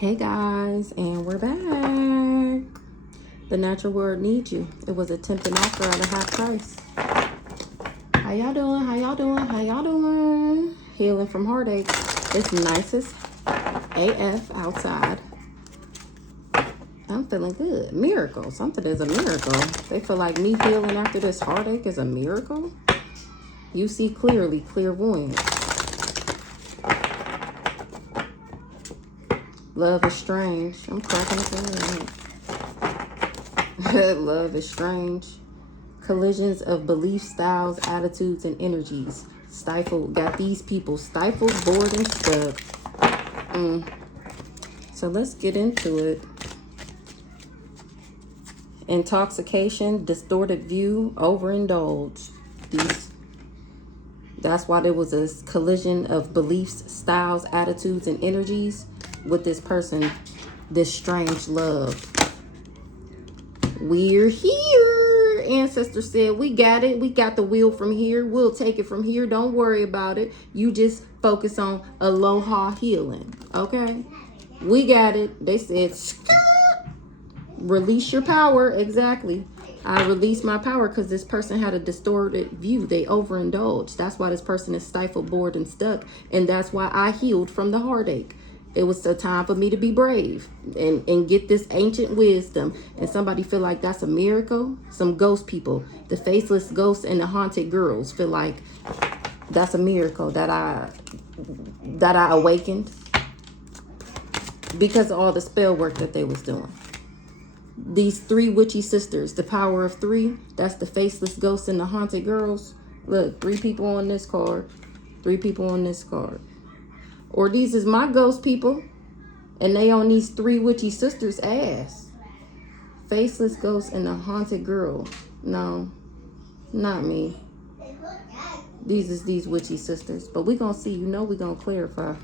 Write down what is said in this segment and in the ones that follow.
Hey guys, and we're back. The natural world needs you. It was a tempting offer at a high price. How y'all doing? How y'all doing? How y'all doing? Healing from heartache. It's nicest AF outside. I'm feeling good. Miracle. Something is a miracle. They feel like me healing after this heartache is a miracle. You see clearly, clairvoyant. Love is strange. I'm cracking up. Love is strange. Collisions of belief styles, attitudes, and energies. Stifled. Got these people stifled, bored, and stuck. So let's get into it. Intoxication, distorted view, overindulged. That's why there was a collision of beliefs, styles, attitudes, and energies with this person, this strange love. We're here. Ancestor said, we got it. We got the wheel from here. We'll take it from here. Don't worry about it. You just focus on aloha healing. Okay? We got it. They said, release your power. Exactly. I released my power because this person had a distorted view. They overindulged. That's why this person is stifled, bored, and stuck. And that's why I healed from the heartache. It was the time for me to be brave and get this ancient wisdom. And somebody feel like that's a miracle. Some ghost people, the faceless ghosts and the haunted girls, feel like that's a miracle that I awakened because of all the spell work that they was doing. These three witchy sisters, the power of three, that's the faceless ghosts and the haunted girls. Look, 3 people on this card, 3 people on this card. Or these is my ghost people, and they on these 3 witchy sisters' ass. Faceless ghost and the haunted girl. No, not me. These is these witchy sisters. But we gonna see, we gonna clarify.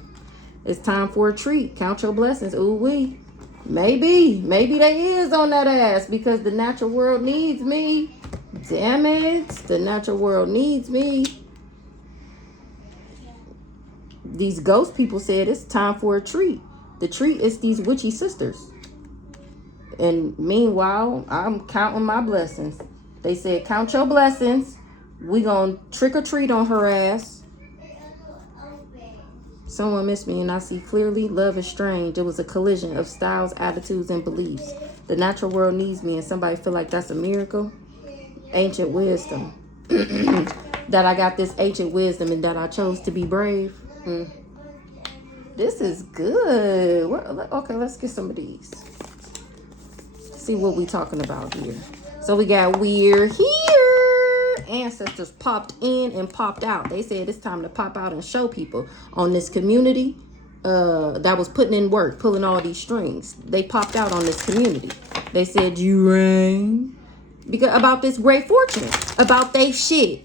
It's time for a treat. Count your blessings. Ooh wee. Maybe they is on that ass because the natural world needs me. Damn it. The natural world needs me. These ghost people said it's time for a treat. The treat is these witchy sisters. And meanwhile, I'm counting my blessings. They said, count your blessings. We gonna trick or treat on her ass. Someone missed me and I see clearly. Love is strange. It was a collision of styles, attitudes, and beliefs. The natural world needs me and somebody feel like that's a miracle. Ancient wisdom. That I got this ancient wisdom and that I chose to be brave. This is good. Okay, let's get some of these. See what we talking about here. So we got we're here. Ancestors popped in and popped out. They said it's time to pop out and show people on this community that was putting in work, pulling all these strings. They popped out on this community. They said, you rang. Because about this great fortune, about they shit.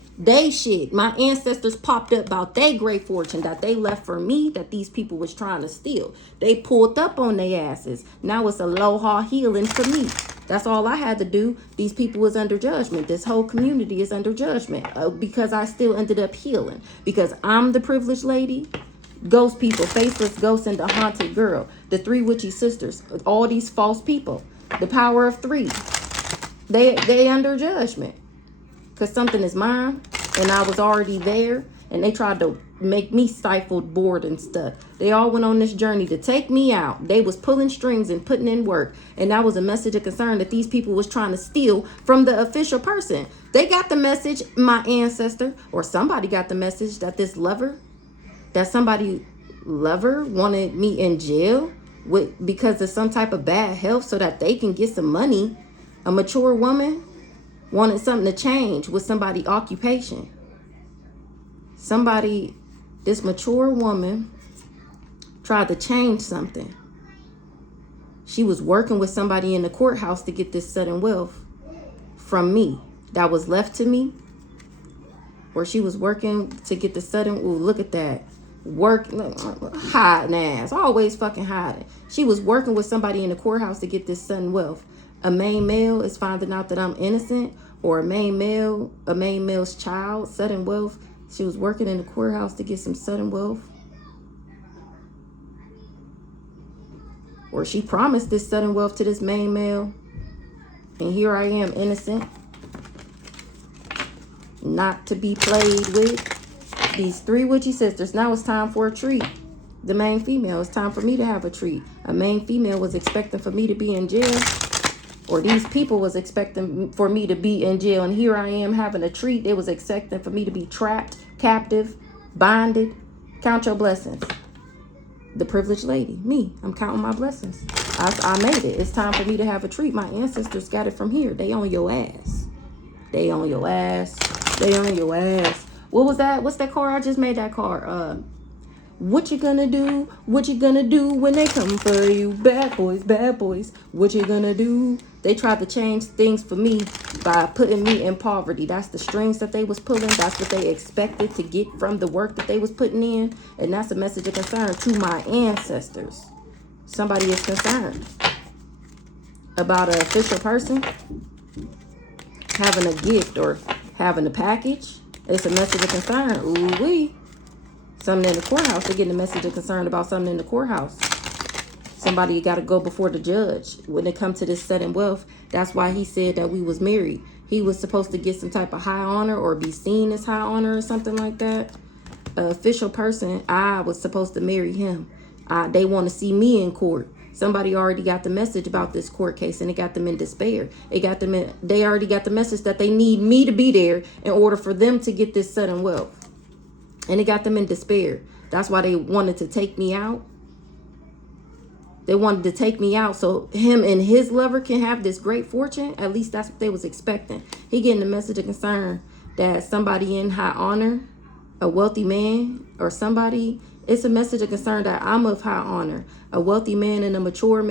My ancestors popped up about their great fortune that they left for me, that these people was trying to steal. They pulled up on their asses. Now it's aloha healing for me. That's all I had to do. These people was under judgment. This whole community is under judgment because I still ended up healing. Because I'm the privileged lady. Ghost people, faceless ghosts, and the haunted girl. The 3 witchy sisters. All these false people. The power of 3. They under judgment. Because something is mine. And I was already there. And they tried to make me stifled, bored, and stuck. They all went on this journey to take me out. They was pulling strings and putting in work. And that was a message of concern that these people was trying to steal from the official person. They got the message, my ancestor, or somebody got the message that this lover, that somebody lover wanted me in jail because of some type of bad health so that they can get some money. A mature woman wanted something to change with somebody's occupation. This mature woman tried to change something. She was working with somebody in the courthouse to get this sudden wealth from me that was left to me. Or she was working to get the sudden, ooh, look at that. Hiding ass, always fucking hiding. She was working with somebody in the courthouse to get this sudden wealth. A main male is finding out that I'm innocent, or a main male's child, sudden wealth. She was working in the courthouse to get some sudden wealth. Or she promised this sudden wealth to this main male. And here I am, innocent. Not to be played with. These 3 witchy sisters. Now it's time for a treat. The main female, it's time for me to have a treat. A main female was expecting for me to be in jail. Or these people was expecting for me to be in jail. And here I am having a treat. They was expecting for me to be trapped, captive, bonded. Count your blessings. The privileged lady, me. I'm counting my blessings. I made it. It's time for me to have a treat. My ancestors got it from here. They on your ass. They on your ass. They on your ass. What was that? What's that car? I just made that car. What you gonna do? What you gonna do when they come for you? Bad boys, bad boys. What you gonna do? They tried to change things for me by putting me in poverty. That's the strings that they was pulling. That's what they expected to get from the work that they was putting in. And that's a message of concern to my ancestors. Somebody is concerned about an official person having a gift or having a package. It's a message of concern. Ooh-wee. Something in the courthouse. They're getting a message of concern about something in the courthouse. Somebody got to go before the judge when it comes to this sudden wealth. That's why he said that we was married. He was supposed to get some type of high honor or be seen as high honor or something like that. An official person, I was supposed to marry him. They want to see me in court. Somebody already got the message about this court case and it got them in despair. They already got the message that they need me to be there in order for them to get this sudden wealth. And it got them in despair. That's why they wanted to take me out. They wanted to take me out so him and his lover can have this great fortune. At least that's what they was expecting. He getting a message of concern that somebody in high honor, a wealthy man or somebody, it's a message of concern that I'm of high honor. A wealthy man and a mature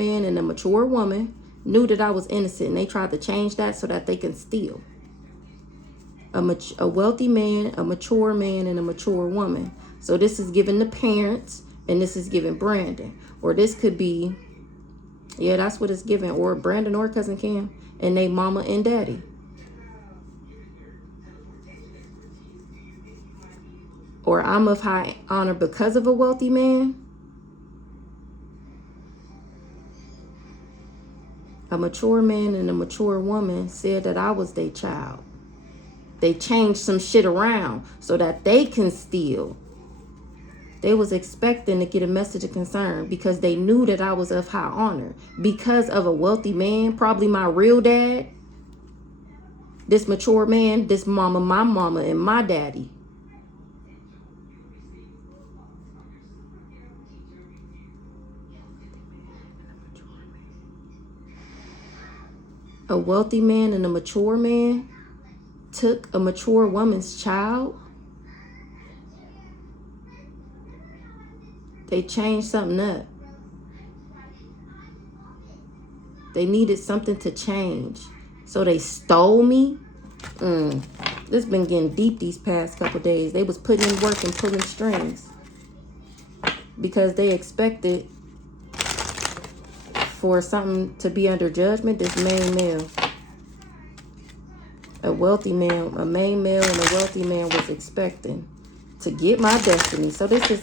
woman knew that I was innocent. And they tried to change that so that they can steal. A wealthy man, a mature man, and a mature woman. So this is given the parents, and this is given Brandon. Or this could be, yeah, that's what it's given. Or Brandon or Cousin Cam, and they mama and daddy. Or I'm of high honor because of a wealthy man. A mature man and a mature woman said that I was their child. They changed some shit around so that they can steal. They was expecting to get a message of concern because they knew that I was of high honor. Because of a wealthy man, probably my real dad. This mature man, this mama, my mama, and my daddy. A wealthy man and a mature man took a mature woman's child. They changed something up. They needed something to change. So they stole me. This been getting deep these past couple days. They was putting in work and pulling strings. Because they expected for something to be under judgment. This main male. A wealthy man, a main male and a wealthy man was expecting to get my destiny. So this is,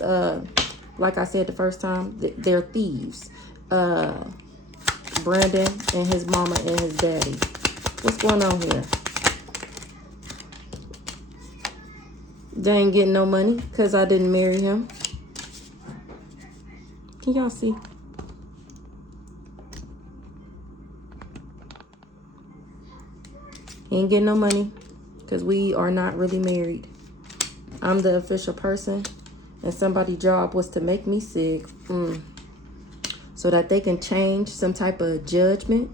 like I said the first time, they're thieves. Brandon and his mama and his daddy. What's going on here? They ain't getting no money because I didn't marry him. Can y'all see? He ain't getting no money because we are not really married. I'm the official person and somebody's job was to make me sick so that they can change some type of judgment,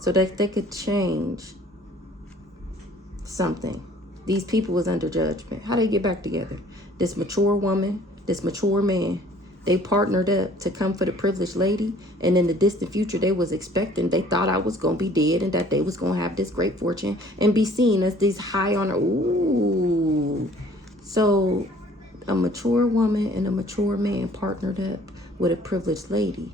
so that they could change something. These people was under judgment. How they get back together? This mature woman, this mature man, they partnered up to come for the privileged lady. And in the distant future, they was expecting, they thought I was going to be dead and that they was going to have this great fortune and be seen as these high honor. Ooh. So a mature woman and a mature man partnered up with a privileged lady.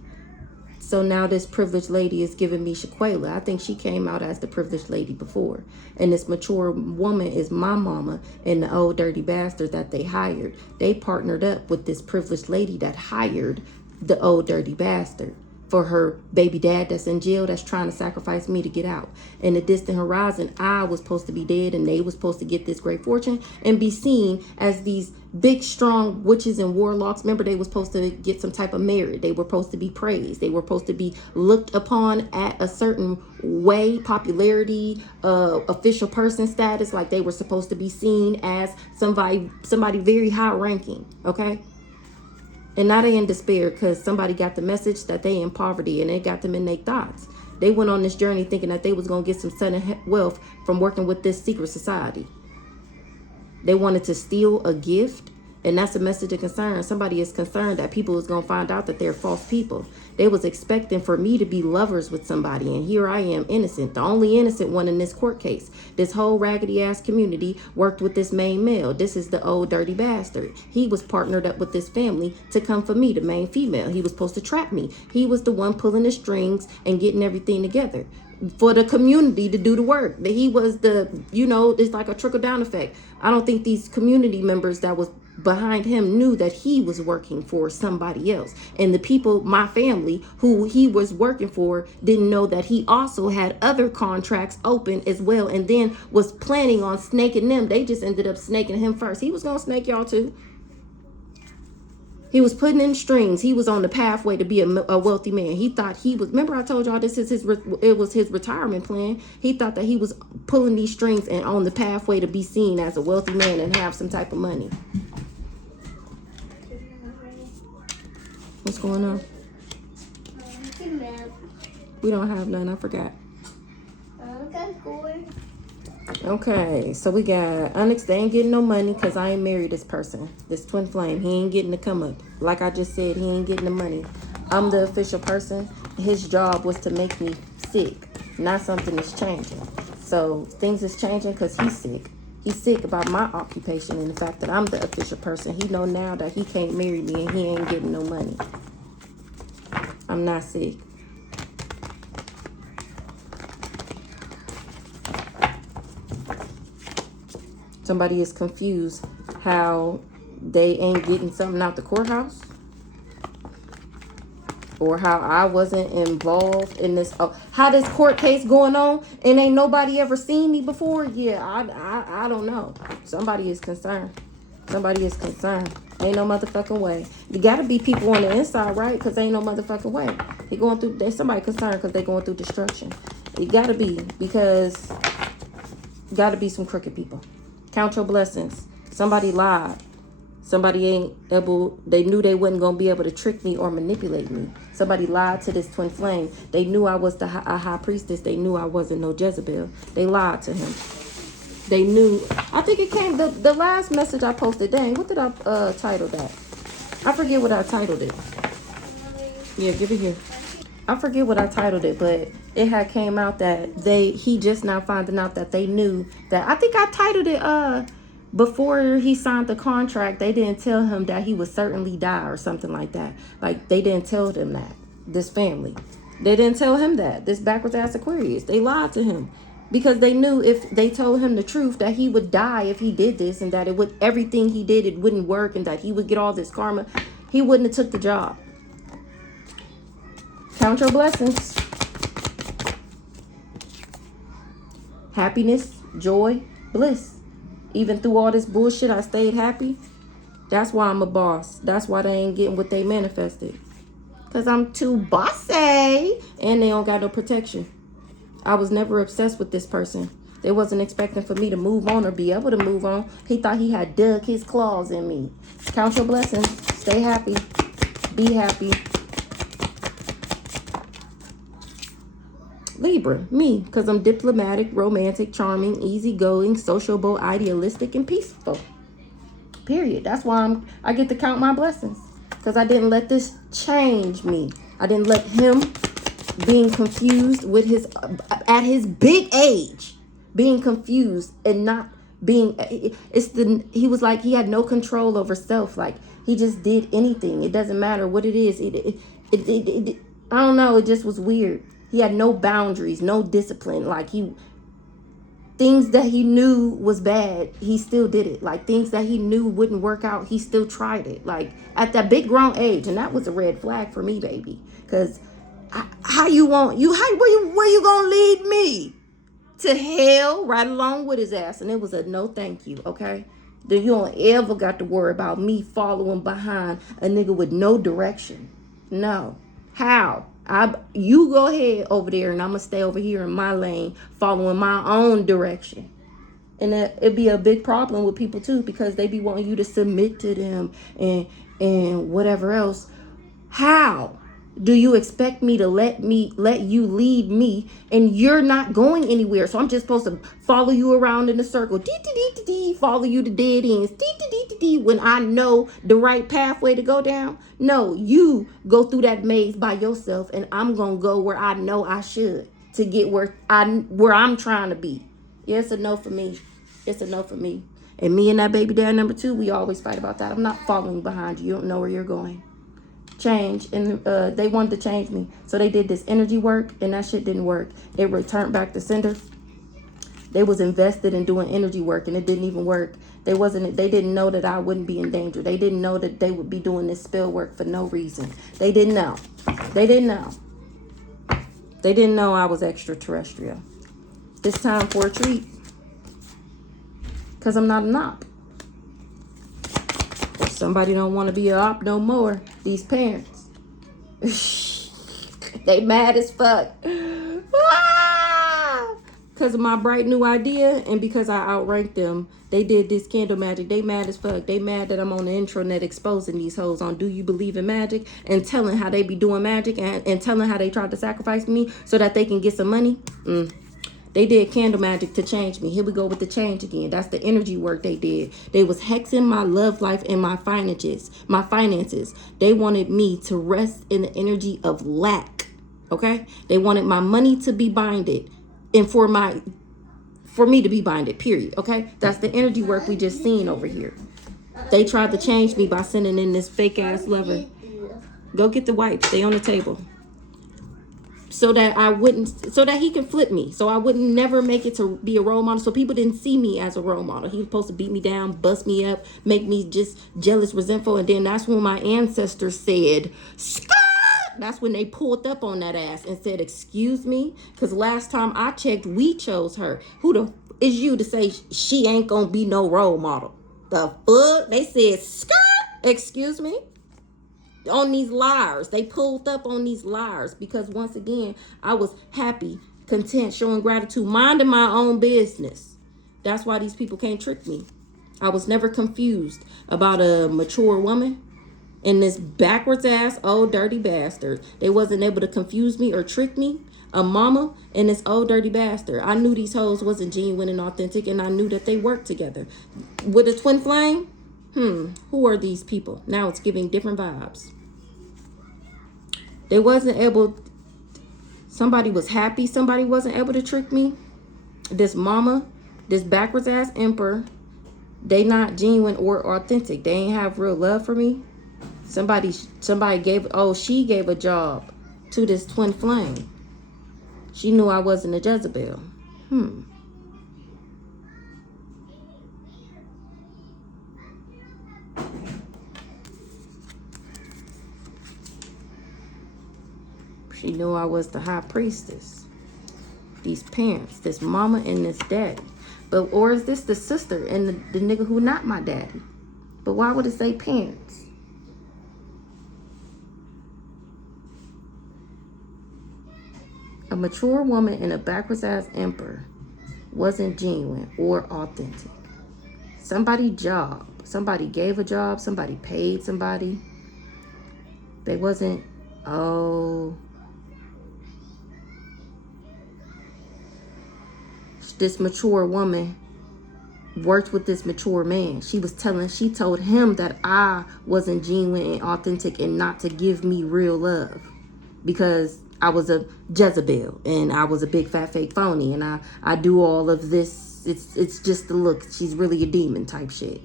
So now this privileged lady is giving me Shaquela. I think she came out as the privileged lady before. And this mature woman is my mama and the old dirty bastard that they hired. They partnered up with this privileged lady that hired the old dirty bastard for her baby dad that's in jail, that's trying to sacrifice me to get out. In the distant horizon, I was supposed to be dead, and they was supposed to get this great fortune and be seen as these big, strong witches and warlocks. Remember, they were supposed to get some type of merit. They were supposed to be praised. They were supposed to be looked upon at a certain way, popularity, official person status. Like, they were supposed to be seen as somebody very high ranking. Okay. And now they in despair because somebody got the message that they in poverty, and it got them in their thoughts. They went on this journey thinking that they was going to get some sudden wealth from working with this secret society. They wanted to steal a gift, and that's a message of concern. Somebody is concerned that people is going to find out that they're false people. They was expecting for me to be lovers with somebody, and here I am, innocent, the only innocent one in this court case. This whole raggedy ass community worked with this main male. This is the old dirty bastard. He was partnered up with this family to come for me, the main female. He was supposed to trap me. He was the one pulling the strings and getting everything together for the community to do the work. That he was the, it's like a trickle down effect. I don't think these community members that was behind him knew that he was working for somebody else. And the people, my family, who he was working for, didn't know that he also had other contracts open as well, and then was planning on snaking them. They just ended up snaking him first. He was gonna snake y'all too. He was putting in strings. He was on the pathway to be a wealthy man. He thought he was, remember I told y'all this is it was his retirement plan. He thought that he was pulling these strings and on the pathway to be seen as a wealthy man and have some type of money. What's going on? We don't have none. I forgot. Okay, so we got Onyx. They ain't getting no money because I ain't married this person. This twin flame. He ain't getting to come up. Like I just said, he ain't getting the money. I'm the official person. His job was to make me sick. Now something is changing. So things is changing because he's sick. He's sick about my occupation and the fact that I'm the official person. He know now that he can't marry me and he ain't getting no money. I'm not sick. Somebody is confused how they ain't getting something out the courthouse, or how I wasn't involved in this. Oh, how this court case going on and ain't nobody ever seen me before. Yeah, I don't know. Somebody is concerned. Somebody is concerned. Ain't no motherfucking way. You gotta be people on the inside, right? Because ain't no motherfucking way. They going through. There's somebody concerned because they going through destruction. It gotta be, because gotta be some crooked people. Count your blessings. Somebody lied. Somebody ain't able, they knew they wasn't going to be able to trick me or manipulate me. Somebody lied to this twin flame. They knew I was a high priestess. They knew I wasn't no Jezebel. They lied to him. They knew, I think it came, the last message I posted, dang, what did I title that? I forget what I titled it. Yeah, give it here. I forget what I titled it, but it had came out that he just now finding out that they knew that. I think I titled it before he signed the contract. They didn't tell him that he would certainly die or something like that. Like, they didn't tell them that. This family, they didn't tell him that. This backwards ass Aquarius, they lied to him because they knew if they told him the truth that he would die if he did this, and that everything he did, it wouldn't work, and that he would get all this karma. He wouldn't have took the job. Count your blessings. Happiness, joy, bliss. Even through all this bullshit, I stayed happy. That's why I'm a boss. That's why they ain't getting what they manifested. Because I'm too bossy. And they don't got no protection. I was never obsessed with this person. They wasn't expecting for me to move on or be able to move on. He thought he had dug his claws in me. Count your blessings. Stay happy. Be happy. Libra, me, because I'm diplomatic, romantic, charming, easygoing, sociable, idealistic, and peaceful. Period. That's why I get to count my blessings, because I didn't let this change me. I didn't let him being confused with at his big age, being confused and not being, he was like, he had no control over self. Like, he just did anything. It doesn't matter what it is. I don't know. It just was weird. He had no boundaries, no discipline. Like, things that he knew was bad, he still did it. Like, things that he knew wouldn't work out, he still tried it. Like, at that big grown age. And that was a red flag for me, baby. Because How you want you? Where you gonna lead me? To hell, right along with his ass. And it was a no thank you, okay? Then you don't ever got to worry about me following behind a nigga with no direction. No. How? You go ahead over there and I'm gonna stay over here in my lane following my own direction. And it'd be a big problem with people too, because they be wanting you to submit to them and whatever else. How do you expect me to let you lead me and you're not going anywhere? So I'm just supposed to follow you around in a circle, follow you to dead ends, when I know the right pathway to go down? No, you go through that maze by yourself, and I'm gonna go where I know I should to get where I'm trying to be. Yeah, it's a no for me. It's a no for me. And me and that baby dad number 2, we always fight about that. I'm not following behind you. You don't know where you're going. Change. And they wanted to change me. So they did this energy work, and that shit didn't work. It returned back to sender. They was invested in doing energy work, and it didn't even work. They didn't know that I wouldn't be in danger. They didn't know that they would be doing this spell work for no reason. They didn't know. They didn't know. They didn't know I was extraterrestrial. It's time for a treat. Because I'm not an op. If somebody don't want to be an op no more, these parents. They mad as fuck. Because of my bright new idea and because I outranked them. They did this candle magic. They mad as fuck. They mad that I'm on the intranet exposing these hoes on Do You Believe in Magic and telling how they be doing magic and telling how they tried to sacrifice me so that they can get some money. They did candle magic to change me. Here we go with the change again. That's the energy work they did. They was hexing my love life and my finances. They wanted me to rest in the energy of lack. Okay? They wanted my money to be binded and for me to be binded, period. Okay? That's the energy work we just seen over here. They tried to change me by sending in this fake ass lover. Go get the wipes. They on the table. So that he can flip me. So I wouldn't never make it to be a role model. So people didn't see me as a role model. He was supposed to beat me down, bust me up, make me just jealous, resentful. And then that's when my ancestors said, Skirt! That's when they pulled up on that ass and said, excuse me? Because last time I checked, we chose her. Who the is you to say she ain't gonna be no role model? The fuck? They said, Skirt! Excuse me? On these liars. They pulled up on these liars because once again, I was happy, content, showing gratitude, minding my own business. That's why these people can't trick me. I was never confused about a mature woman and this backwards ass old dirty bastard. They wasn't able to confuse me or trick me. A mama and this old dirty bastard. I knew these hoes wasn't genuine and authentic, and I knew that they worked together. With a twin flame, who are these people? Now it's giving different vibes. They wasn't able, somebody was happy, somebody wasn't able to trick me. This mama, this backwards ass emperor, they not genuine or authentic. They ain't have real love for me. Somebody she gave a job to this twin flame. She knew I wasn't a Jezebel. She knew I was the high priestess. These parents, this mama and this daddy. Or is this the sister and the nigga who not my daddy? But why would it say parents? A mature woman and a backwards ass emperor wasn't genuine or authentic. Somebody gave a job, somebody paid somebody. They wasn't, this mature woman worked with this mature man. She told him that I wasn't genuine and authentic and not to give me real love because I was a Jezebel and I was a big fat fake phony and I do all of this. It's just the look. She's really a demon type shit.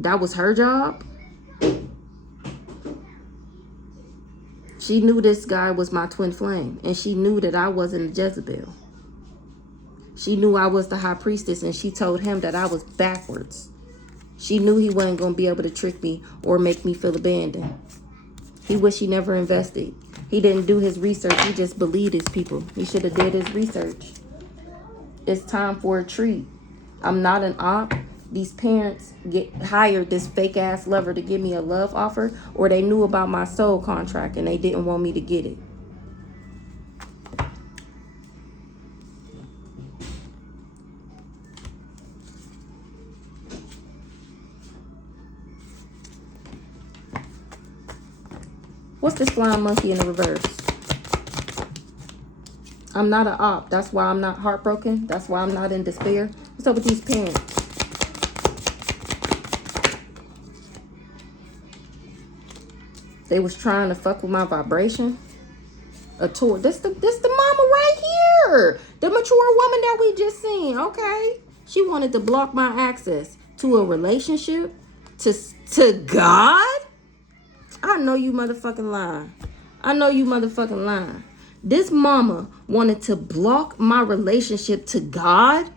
That was her job. She knew this guy was my twin flame, and she knew that I wasn't a Jezebel. She knew I was the high priestess, and she told him that I was backwards. She knew he wasn't going to be able to trick me or make me feel abandoned. He wish he never invested. He didn't do his research. He just believed his people. He should have did his research. It's time for a treat. I'm not an op. These parents hired this fake ass lover to give me a love offer, or they knew about my soul contract and they didn't want me to get it. What's this flying monkey in the reverse? I'm not an op. That's why I'm not heartbroken. That's why I'm not in despair. What's up with these parents? They was trying to fuck with my vibration. A tour. This the mama right here. The mature woman that we just seen. Okay. She wanted to block my access to a relationship. To God? I know you motherfucking lying. I know you motherfucking lying. This mama wanted to block my relationship to God.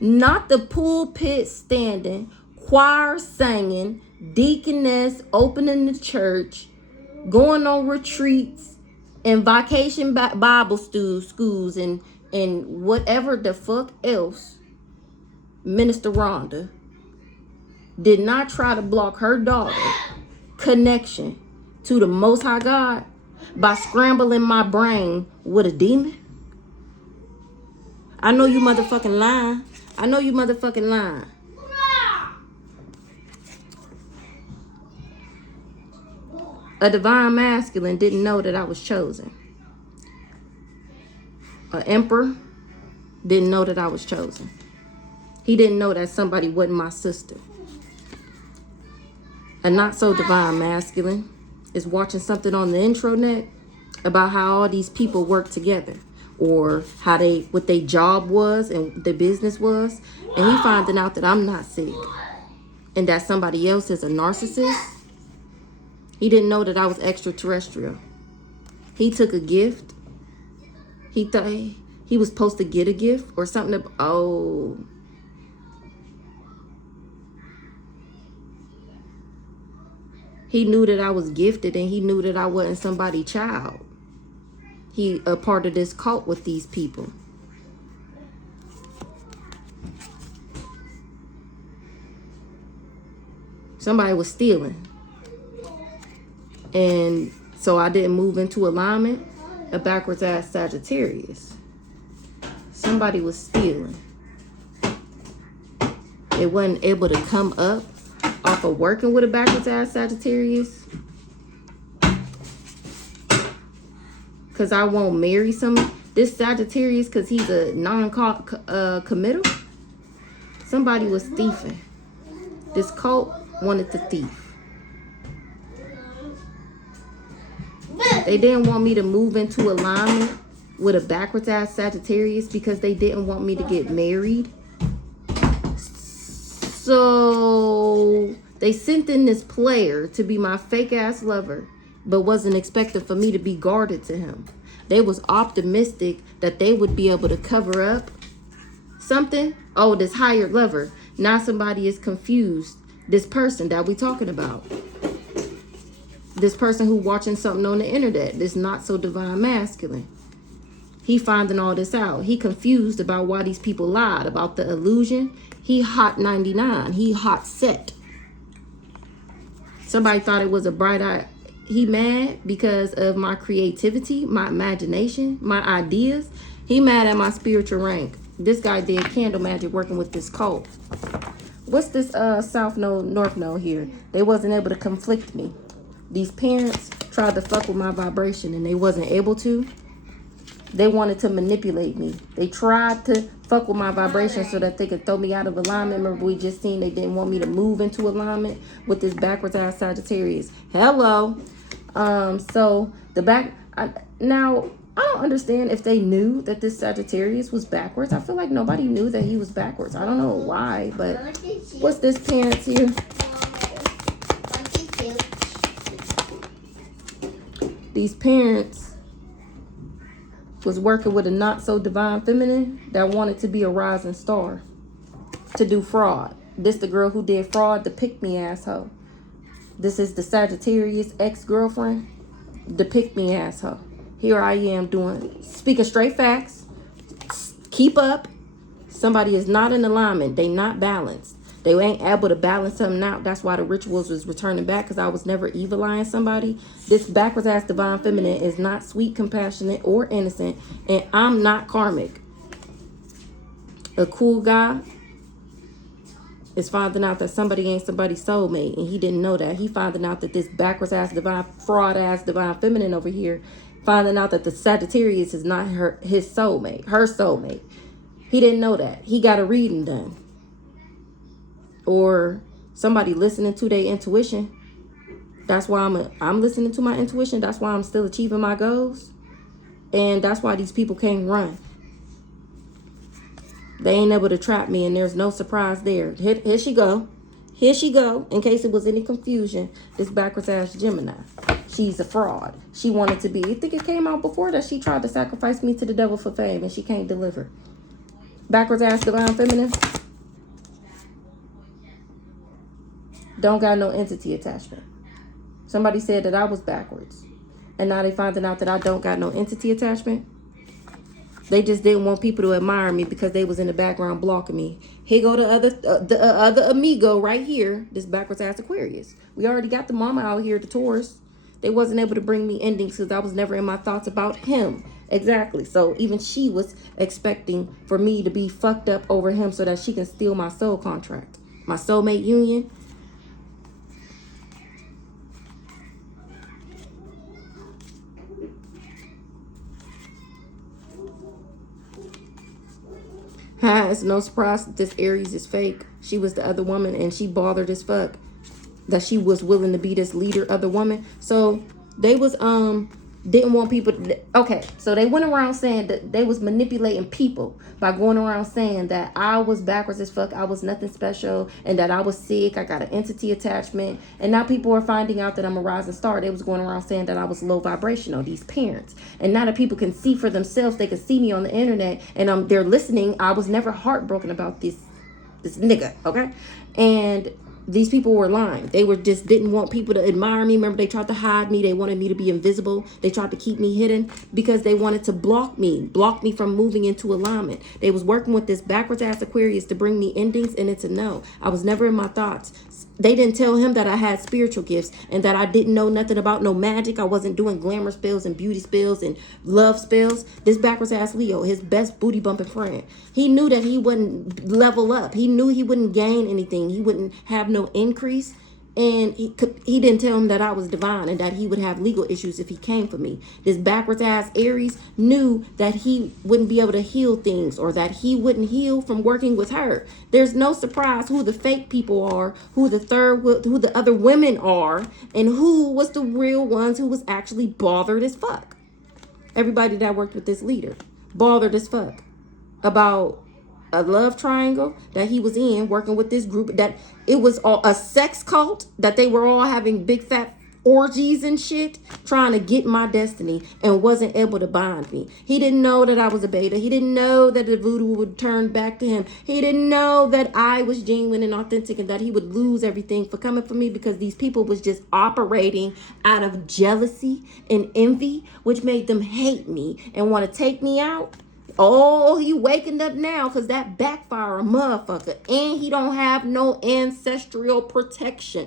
Not the pulpit standing, choir singing, deaconess opening the church, going on retreats and vacation Bible schools and whatever the fuck else. Minister Rhonda did not try to block her daughter connection to the Most High God by scrambling my brain with a demon. I know you motherfucking lying. I know you motherfucking lying. A divine masculine didn't know that I was chosen. An emperor didn't know that I was chosen. He didn't know that somebody wasn't my sister. A not so divine masculine is watching something on the intranet about how all these people work together, or how what their job was and their business was, and he finding out that I'm not sick and that somebody else is a narcissist. He didn't know that I was extraterrestrial. He took a gift. He thought he was supposed to get a gift or something. Oh. He knew that I was gifted, and he knew that I wasn't somebody's child. He a part of this cult with these people. Somebody was stealing. And so I didn't move into alignment. A backwards ass Sagittarius. Somebody was stealing. They wasn't able to come up off of working with a backwards ass Sagittarius. Because I won't marry this Sagittarius because he's a non-committal. Somebody was thieving. This cult wanted to thief. They didn't want me to move into alignment with a backwards ass Sagittarius because they didn't want me to get married. So they sent in this player to be my fake ass lover, but wasn't expecting for me to be guarded to him. They was optimistic that they would be able to cover up something. Oh, this hired lover. Now somebody is confused. This person that we talking about. This person who watching something on the internet. This not so divine masculine. He finding all this out. He confused about why these people lied about the illusion. He hot 99. He hot set. Somebody thought it was a bright eye. He mad because of my creativity, my imagination, my ideas. He mad at my spiritual rank. This guy did candle magic working with this cult. What's this south node, north node here? They wasn't able to conflict me. These parents tried to fuck with my vibration and they wasn't able to. They wanted to manipulate me. They tried to fuck with my vibration so that they could throw me out of alignment. Remember, we just seen they didn't want me to move into alignment with this backwards ass Sagittarius. Hello. So the now I don't understand if they knew that this Sagittarius was backwards. I feel like nobody knew that he was backwards. I don't know why, but what's this parents here? These parents was working with a not so divine feminine that wanted to be a rising star to do fraud. This the girl who did fraud, the pick me asshole. This is the Sagittarius ex-girlfriend. Depict me as her. Here I am speaking straight facts. Keep up. Somebody is not in alignment. They not balanced. They ain't able to balance something out. That's why the rituals was returning back, because I was never evil eyeing somebody. This backwards ass divine feminine is not sweet, compassionate, or innocent. And I'm not karmic. A cool guy is finding out that somebody ain't somebody's soulmate, and he didn't know that. He finding out that this backwards ass divine, fraud ass divine feminine over here, finding out that the Sagittarius is not his soulmate, her soulmate. He didn't know that. He got a reading done. Or somebody listening to their intuition. That's why I'm listening to my intuition. That's why I'm still achieving my goals. And that's why these people can't run. They ain't able to trap me, and there's no surprise there. Here she go. Here she go. In case it was any confusion, this backwards ass Gemini. She's a fraud. She wanted to be. You think it came out before that she tried to sacrifice me to the devil for fame, and she can't deliver. Backwards ass divine feminine. Don't got no entity attachment. Somebody said that I was backwards, and now they finding out that I don't got no entity attachment. They just didn't want people to admire me because they was in the background blocking me. Here go the other amigo right here. This backwards ass Aquarius. We already got the mama out here, the Taurus. They wasn't able to bring me endings because I was never in my thoughts about him. Exactly. So even she was expecting for me to be fucked up over him so that she can steal my soul contract, my soulmate union. It's no surprise that this Aries is fake. She was the other woman, and she bothered as fuck that she was willing to be this leader other woman. So they was didn't want people to, okay, so they went around saying that they was manipulating people by going around saying that I was backwards as fuck, I was nothing special, and that I was sick, I got an entity attachment. And now people are finding out that I'm a rising star. They was going around saying that I was low vibrational, these parents. And now that people can see for themselves, they can see me on the internet, and they're listening. I was never heartbroken about this nigga, okay? And these people were lying. They were just didn't want people to admire me. Remember, they tried to hide me. They wanted me to be invisible. They tried to keep me hidden because they wanted to block me from moving into alignment. They was working with this backwards ass Aquarius to bring me endings, and it's a no. I was never in my thoughts. They didn't tell him that I had spiritual gifts and that I didn't know nothing about no magic. I wasn't doing glamour spells and beauty spells and love spells. This backwards ass Leo, his best booty bumping friend, he knew that he wouldn't level up. He knew he wouldn't gain anything. He wouldn't have no increase. And he didn't tell him that I was divine and that he would have legal issues if he came for me. This backwards ass Aries knew that he wouldn't be able to heal things, or that he wouldn't heal from working with her. There's no surprise who the fake people are, who the other women are, and who was the real ones who was actually bothered as fuck. Everybody that worked with this leader, bothered as fuck about a love triangle that he was in, working with this group, that it was all a sex cult, that they were all having big fat orgies and shit, trying to get my destiny, and wasn't able to bind me. He didn't know that I was a beta. He didn't know that the voodoo would turn back to him. He didn't know that I was genuine and authentic, and that he would lose everything for coming for me, because these people was just operating out of jealousy and envy, which made them hate me and want to take me out. Oh, he waking up now because that backfire a motherfucker. And he don't have no ancestral protection.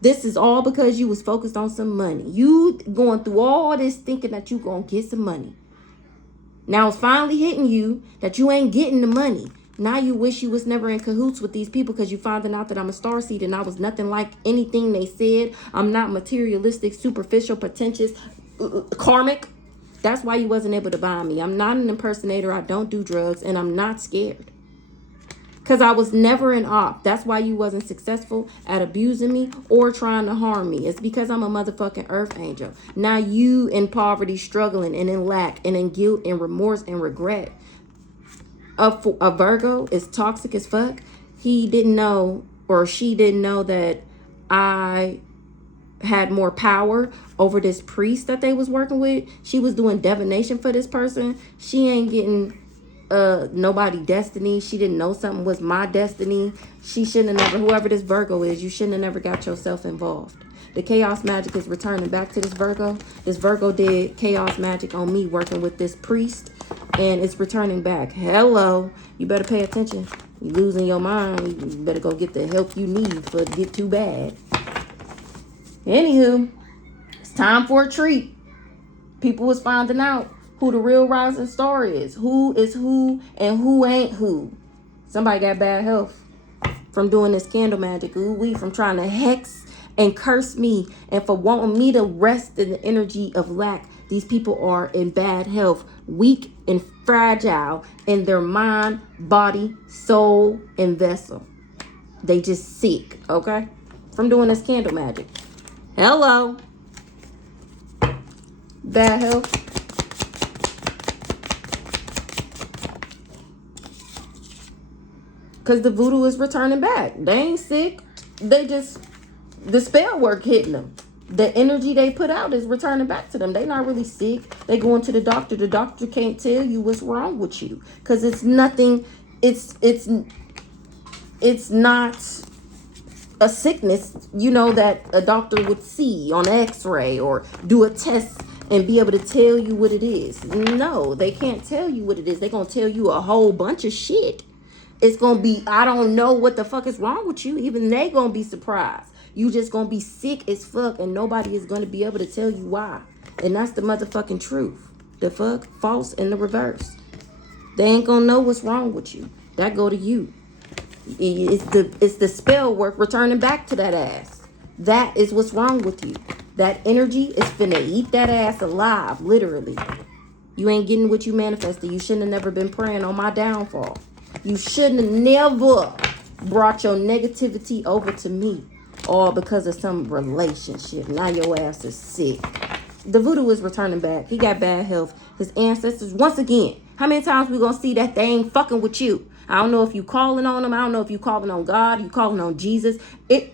This is all because you was focused on some money. You going through all this thinking that you gonna get some money. Now it's finally hitting you that you ain't getting the money. Now you wish you was never in cahoots with these people, because you finding out that I'm a starseed and I was nothing like anything they said. I'm not materialistic, superficial, pretentious, karmic. That's why you wasn't able to buy me. I'm not an impersonator. I don't do drugs, and I'm not scared. Because I was never in op. That's why you wasn't successful at abusing me or trying to harm me. It's because I'm a motherfucking earth angel. Now you in poverty, struggling, and in lack, and in guilt, and remorse, and regret. A Virgo is toxic as fuck. He didn't know, or she didn't know, that I had more power over this priest that they was working with. She was doing divination for this person. She ain't getting nobody destiny. She didn't know something was my destiny. She shouldn't have never, whoever this Virgo is, you shouldn't have never got yourself involved. The chaos magic is returning back to this Virgo. This Virgo did chaos magic on me working with this priest, and it's returning back. Hello. You better pay attention. You losing your mind. You better go get the help you need for it to get too bad. Anywho, it's time for a treat. People was finding out who the real rising star is. Who is who and who ain't who. Somebody got bad health from doing this candle magic. Ooh-wee, from trying to hex and curse me, and for wanting me to rest in the energy of lack. These people are in bad health, weak and fragile in their mind, body, soul, and vessel. They just sick, okay? From doing this candle magic. Hello. Bad health. Because the voodoo is returning back. They ain't sick. They just, the spell work hitting them. The energy they put out is returning back to them. They not really sick. They going to the doctor. The doctor can't tell you what's wrong with you. Because it's nothing, it's not a sickness, you know, that a doctor would see on x-ray or do a test and be able to tell you what it is. No, they can't tell you what it is. They're going to tell you a whole bunch of shit. It's going to be, I don't know what the fuck is wrong with you. Even they going to be surprised. You just going to be sick as fuck and nobody is going to be able to tell you why. And that's the motherfucking truth. The fuck? False in the reverse. They ain't going to know what's wrong with you. That go to you. It's the spell work returning back to that ass. That is what's wrong with you. That energy is finna eat that ass alive, literally. You ain't getting what you manifested. You shouldn't have never been praying on my downfall. You shouldn't have never brought your negativity over to me, all because of some relationship. Now your ass is sick. The voodoo is returning back. He got bad health. His ancestors, once again, how many times we gonna see that they ain't fucking with you? I don't know if you calling on them. I don't know if you calling on God. You calling on Jesus.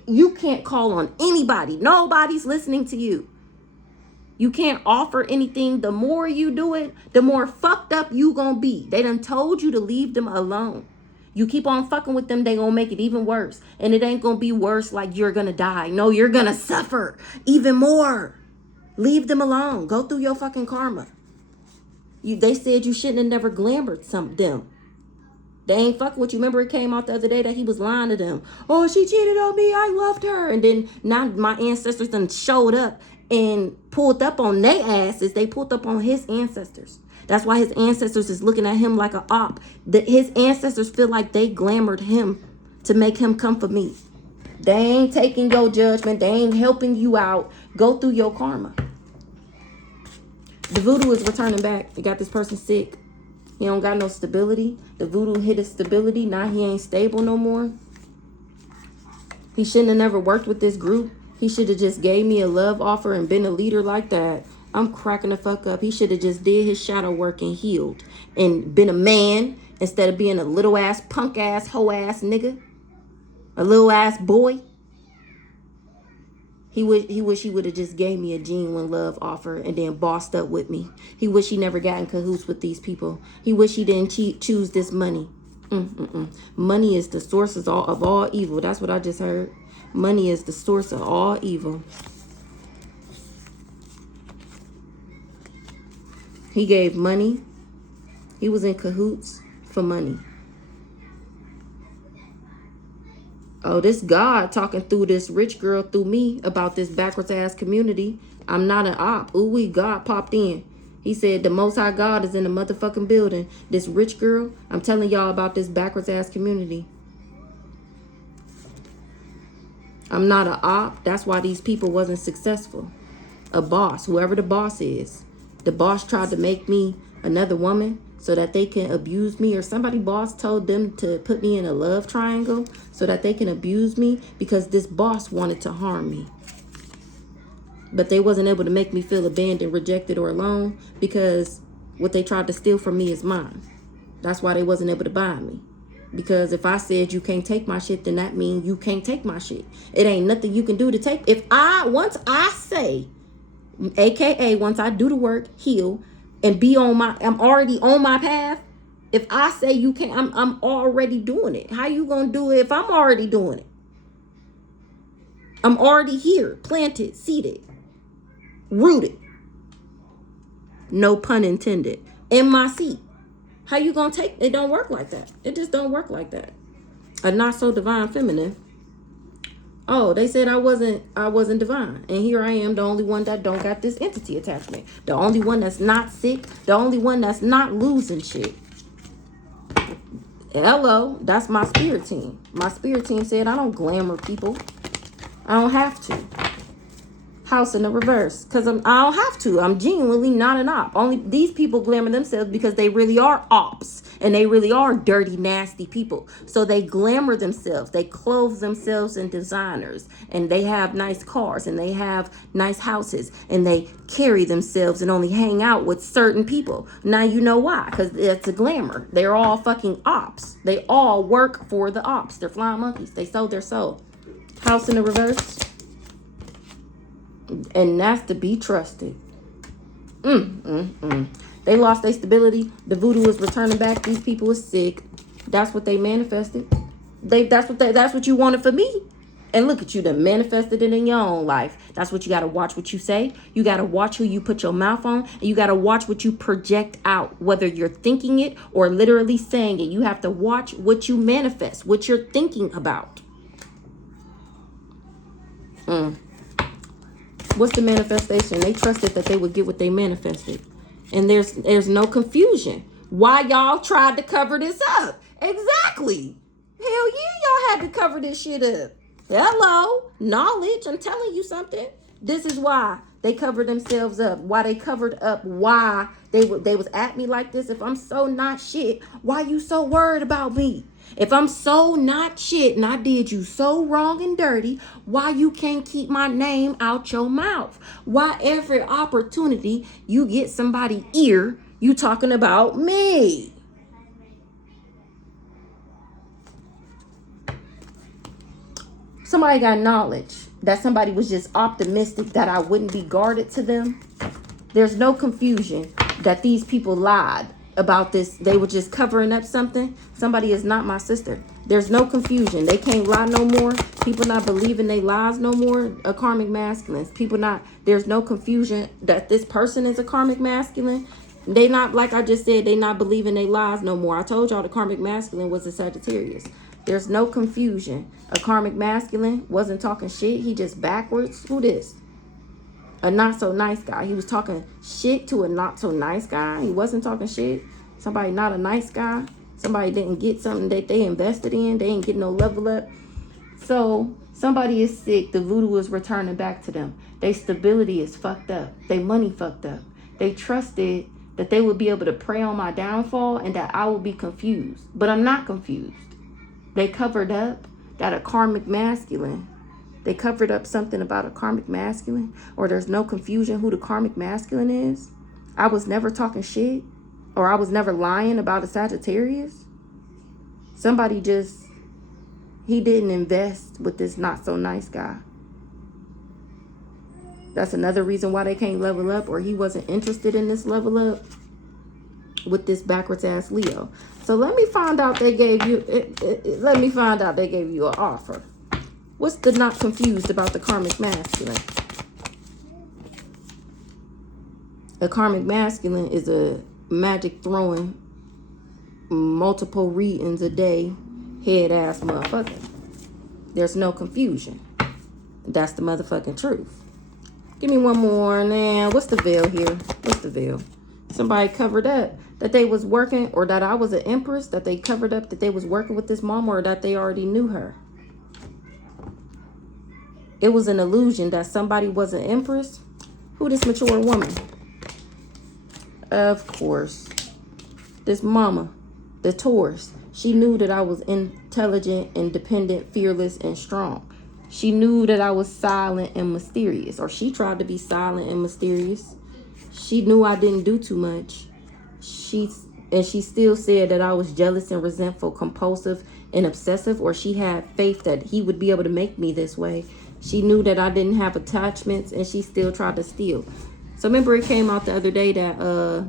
You can't call on anybody. Nobody's listening to you. You can't offer anything. The more you do it, the more fucked up you gonna be. They done told you to leave them alone. You keep on fucking with them, they gonna make it even worse. And it ain't gonna be worse like you're gonna die. No, you're gonna suffer even more. Leave them alone. Go through your fucking karma. They said you shouldn't have never glamored them. They ain't fucking with you. Remember it came out the other day that he was lying to them. Oh, she cheated on me. I loved her. And then now my ancestors done showed up and pulled up on their asses. They pulled up on his ancestors. That's why his ancestors is looking at him like a op. His ancestors feel like they glamored him to make him come for me. They ain't taking your judgment. They ain't helping you out. Go through your karma. The voodoo is returning back. It got this person sick. He don't got no stability. The voodoo hit his stability. Now he ain't stable no more. He shouldn't have never worked with this group. He should have just gave me a love offer and been a leader like that. I'm cracking the fuck up. He should have just did his shadow work and healed. And been a man instead of being a little ass, punk ass, hoe ass nigga. A little ass boy. He wish he would have just gave me a genuine love offer and then bossed up with me. He wish he never got in cahoots with these people. He wish he didn't choose this money. Money is the source of all evil. That's what I just heard. Money is the source of all evil. He gave money. He was in cahoots for money. Oh, this God talking through this rich girl through me about this backwards ass community. I'm not an op. Ooh, God popped in. He said the Most High God is in the motherfucking building. This rich girl, I'm telling y'all about this backwards ass community. I'm not an op. That's why these people wasn't successful. A boss, whoever the boss is. The boss tried to make me another woman so that they can abuse me, or somebody boss told them to put me in a love triangle so that they can abuse me because this boss wanted to harm me. But they wasn't able to make me feel abandoned, rejected, or alone because what they tried to steal from me is mine. That's why they wasn't able to buy me. Because if I said you can't take my shit, then that means you can't take my shit. It ain't nothing you can do to take. Once I say, AKA once I do the work, heal, and I'm already on my path, If I say you can't, I'm already doing it. How you gonna do it if I'm already doing it? I'm already here, planted, seated, rooted. No pun intended. In my seat. How you gonna take it? Don't work like that. It just don't work like that. A not so divine feminine. Oh, they said I wasn't divine. And here I am, the only one that don't got this entity attachment. The only one that's not sick. The only one that's not losing shit. Hello, that's my spirit team. My spirit team said I don't glamour people. I don't have to. House in the reverse. Because I don't have to. I'm genuinely not an op. Only these people glamour themselves because they really are ops. And they really are dirty, nasty people. So they glamour themselves. They clothe themselves in designers. And they have nice cars. And they have nice houses. And they carry themselves and only hang out with certain people. Now you know why. Because it's a glamour. They're all fucking ops. They all work for the ops. They're flying monkeys. They sold their soul. House in the reverse. And that's to be trusted. They lost their stability. The voodoo is returning back. These people are sick. That's what they manifested. That's what you wanted for me. And look at you, done manifested it in your own life. That's what you got to watch what you say. You got to watch who you put your mouth on. And you got to watch what you project out. Whether you're thinking it or literally saying it. You have to watch what you manifest. What you're thinking about. What's the manifestation? They trusted that they would get what they manifested. And there's no confusion. Why y'all tried to cover this up? Exactly. Hell yeah, y'all had to cover this shit up. Hello. Knowledge. I'm telling you something. This is why they covered themselves up. Why they covered up why they was at me like this. If I'm so not shit, why you so worried about me? If I'm so not shit and I did you so wrong and dirty, why you can't keep my name out your mouth? Why every opportunity you get somebody ear, you talking about me? Somebody got knowledge that somebody was just optimistic that I wouldn't be guarded to them. There's no confusion that these people lied about this. They were just covering up something. Somebody is not my sister. There's no confusion. They can't lie no more. People not believing they lies no more. A karmic masculine. People not, there's no confusion that this person is a karmic masculine. They not, like I just said, they not believing they lies no more. I told y'all the karmic masculine was a Sagittarius. There's no confusion. A karmic masculine wasn't talking shit. He just backwards. Who this? A not so nice guy. He was talking shit to a not so nice guy. He wasn't talking shit. Somebody not a nice guy. Somebody didn't get something that they invested in. They ain't get no level up. So somebody is sick. The voodoo is returning back to them. Their stability is fucked up. Their money fucked up. They trusted that they would be able to prey on my downfall and that I would be confused. But I'm not confused. They covered up that a karmic masculine. They covered up something about a karmic masculine, or there's no confusion who the karmic masculine is. I was never talking shit, or I was never lying about a Sagittarius. Somebody just, he didn't invest with this not so nice guy. That's another reason why they can't level up, or he wasn't interested in this level up with this backwards ass Leo. So let me find out they gave you, let me find out they gave you an offer. What's the not confused about the karmic masculine? A karmic masculine is a magic throwing, multiple readings a day, head ass motherfucker. There's no confusion. That's the motherfucking truth. Give me one more now. What's the veil here? What's the veil? Somebody covered up that they was working, or that I was an empress, that they covered up that they was working with this mama, or that they already knew her. It was an illusion that somebody was an empress. Who this mature woman? Of course. This mama, the Taurus. She knew that I was intelligent, independent, fearless, and strong. She knew that I was silent and mysterious. Or she tried to be silent and mysterious. She knew I didn't do too much. She still said that I was jealous and resentful, compulsive, and obsessive. Or she had faith that he would be able to make me this way. She knew that I didn't have attachments, and she still tried to steal. So remember it came out the other day that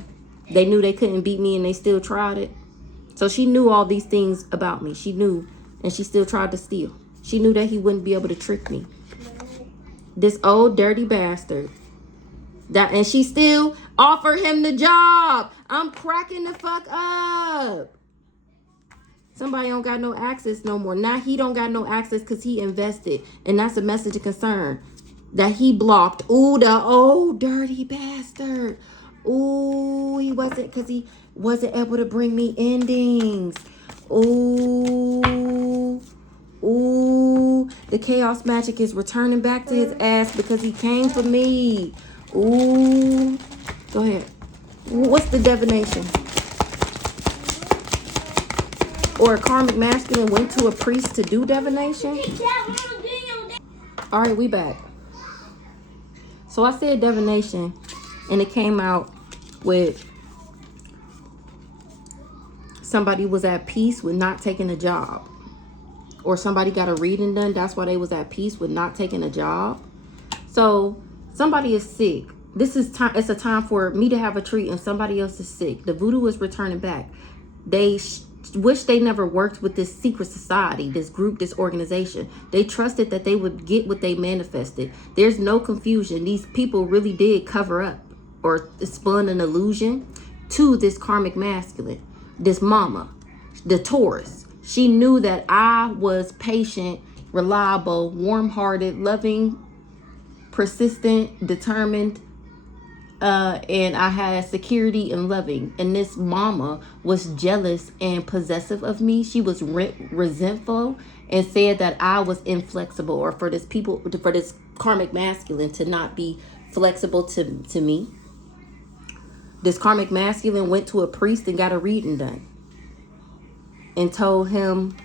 they knew they couldn't beat me and they still tried it. So she knew all these things about me. She knew, and she still tried to steal. She knew that he wouldn't be able to trick me. This old dirty bastard. And she still offered him the job. I'm cracking the fuck up. Somebody don't got no access no more. Now he don't got no access because he invested. And that's a message of concern that he blocked. Ooh, the old dirty bastard. Ooh, he wasn't, because he wasn't able to bring me endings. Ooh. Ooh. The chaos magic is returning back to his ass because he came for me. Ooh. Go ahead. What's the divination? Or a karmic masculine went to a priest to do divination? All right, we back. So I said divination, and it came out with somebody was at peace with not taking a job. Or somebody got a reading done. That's why they was at peace with not taking a job. So somebody is sick. This is time. It's a time for me to have a treat and somebody else is sick. The voodoo is returning back. They wish they never worked with this secret society, this group, this organization. They trusted that they would get what they manifested. There's no confusion. These people really did cover up or spun an illusion to this karmic masculine, this mama, the Taurus. She knew that I was patient, reliable, warm-hearted, loving, persistent, determined, and I had security and loving. And this mama was jealous and possessive of me. She was resentful and said that I was inflexible, or for this karmic masculine to not be flexible to me. This karmic masculine went to a priest and got a reading done and told him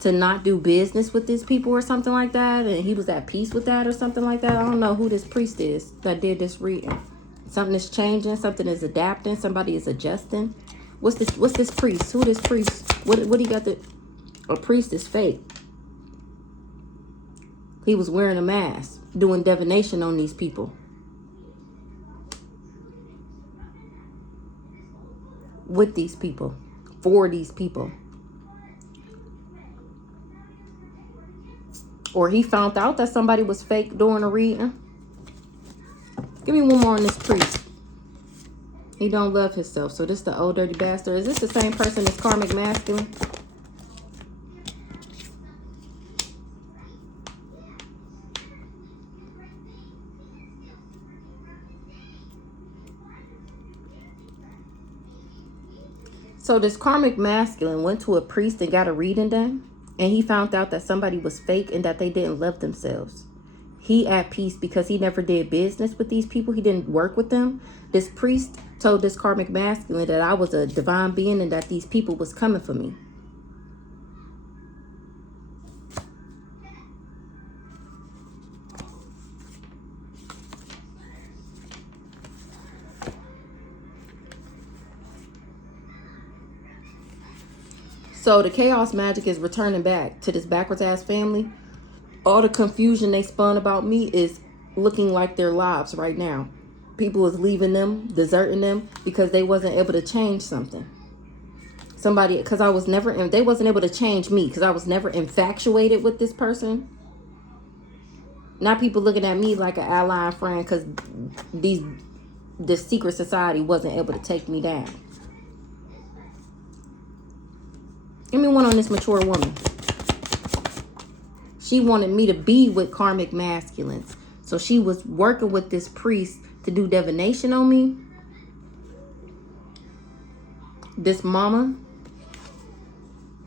to not do business with these people or something like that, and he was at peace with that or something like that. I don't know who this priest is that did this reading. Something is changing, something is adapting, somebody is adjusting. What's this priest? Who this priest? What he got? A priest is fake. He was wearing a mask, doing divination on these people. With these people. For these people. Or he found out that somebody was fake doing a reading. Give me one more on this priest. He don't love himself. So this the old dirty bastard. Is this the same person as karmic masculine? So this karmic masculine went to a priest and got a reading done. And he found out that somebody was fake and that they didn't love themselves. He at peace because he never did business with these people. He didn't work with them. This priest told this karmic masculine that I was a divine being and that these people was coming for me. So the chaos magic is returning back to this backwards ass family. All the confusion they spun about me is looking like their lives right now. People is leaving them, deserting them because they wasn't able to change something. Because I was never, they wasn't able to change me because I was never infatuated with this person. Now people looking at me like an ally and friend because this secret society wasn't able to take me down. Give me one on this mature woman. She wanted me to be with karmic masculines. So she was working with this priest to do divination on me. This mama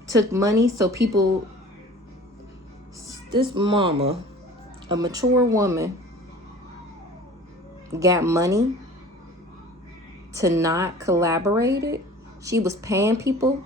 took money so people... This mama, a mature woman, got money to not collaborate it. She was paying people.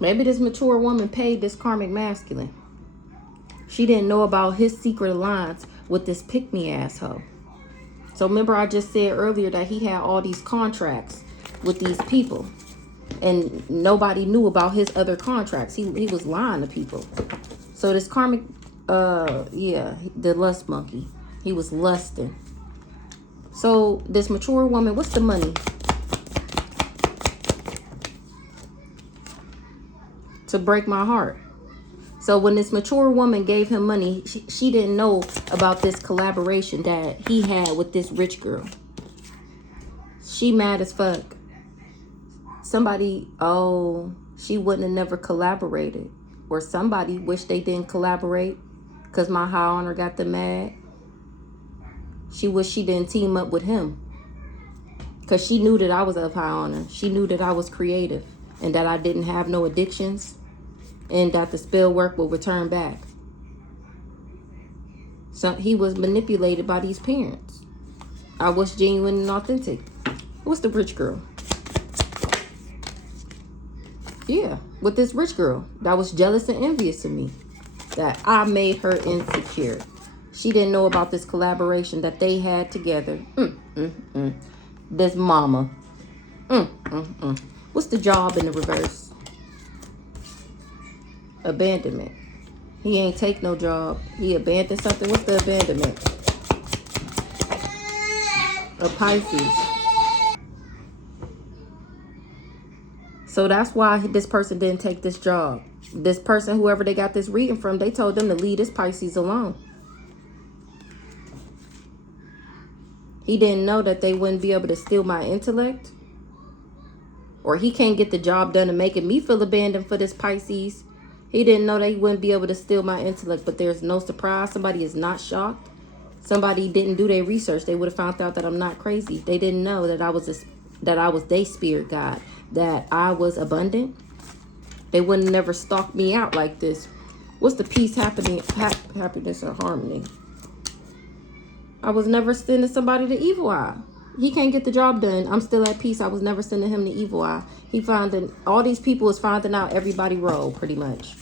Maybe this mature woman paid this karmic masculine. She didn't know about his secret alliance with this pick-me asshole. So remember I just said earlier that he had all these contracts with these people. And nobody knew about his other contracts. He was lying to people. So this karmic, yeah, the lust monkey. He was lusting. So this mature woman, what's the money? To break my heart. So when this mature woman gave him money, she didn't know about this collaboration that he had with this rich girl. She mad as fuck. Somebody, oh, she wouldn't have never collaborated. Or somebody wished they didn't collaborate because my high honor got them mad. She wished she didn't team up with him because she knew that I was of high honor. She knew that I was creative and that I didn't have no addictions. And that the spell work will return back. So he was manipulated by these parents. I was genuine and authentic. What's the rich girl? Yeah, with this rich girl that was jealous and envious of me. That I made her insecure. She didn't know about this collaboration that they had together. This mama. What's the job in the reverse? Abandonment. He ain't take no job. He abandoned something. What's the abandonment? A Pisces. So that's why this person didn't take this job. This person, whoever they got this reading from, they told them to leave this Pisces alone. He didn't know that they wouldn't be able to steal my intellect. Or he can't get the job done and making me feel abandoned for this Pisces. He didn't know that he wouldn't be able to steal my intellect, but there's no surprise. Somebody is not shocked. Somebody didn't do their research. They would have found out that I'm not crazy. They didn't know that I was their spirit guide, that I was abundant. They wouldn't have never stalked me out like this. What's the peace, happiness, or harmony? I was never sending somebody to evil eye. He can't get the job done. I'm still at peace. I was never sending him to evil eye. He finding all these people is finding out everybody role pretty much.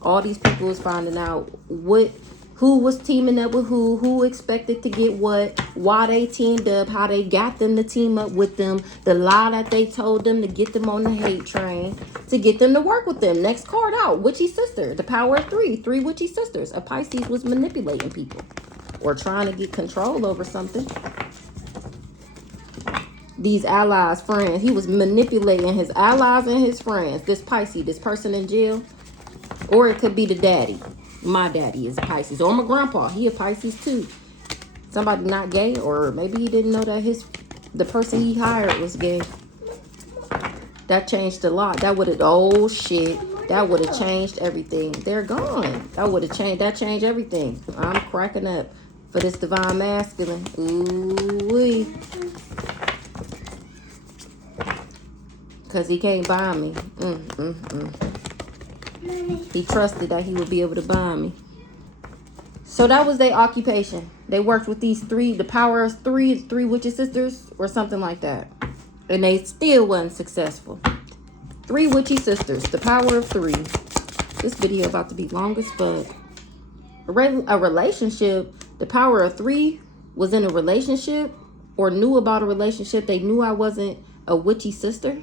All these people is finding out who was teaming up with who expected to get what, why they teamed up, how they got them to team up with them, the lie that they told them to get them on the hate train, to get them to work with them. Next card out, witchy sister, the power of three witchy sisters. A Pisces was manipulating people or trying to get control over something. These allies, friends, he was manipulating his allies and his friends. This Pisces, this person in jail, or it could be the daddy. My daddy is a Pisces, or my grandpa, he a Pisces too. Somebody not gay, or maybe he didn't know that the person he hired was gay. That changed a lot. That would have, oh shit, that would have changed everything. They're gone. That changed everything. I'm cracking up for this divine masculine. Ooh-wee. Because he can't buy me. He trusted that he would be able to buy me. So that was their occupation. They worked with these the power of three witchy sisters or something like that. And they still wasn't successful. 3 witchy sisters, the power of 3. This video about to be long as fuck. A relationship, the power of 3 was in a relationship or knew about a relationship. They knew I wasn't a witchy sister.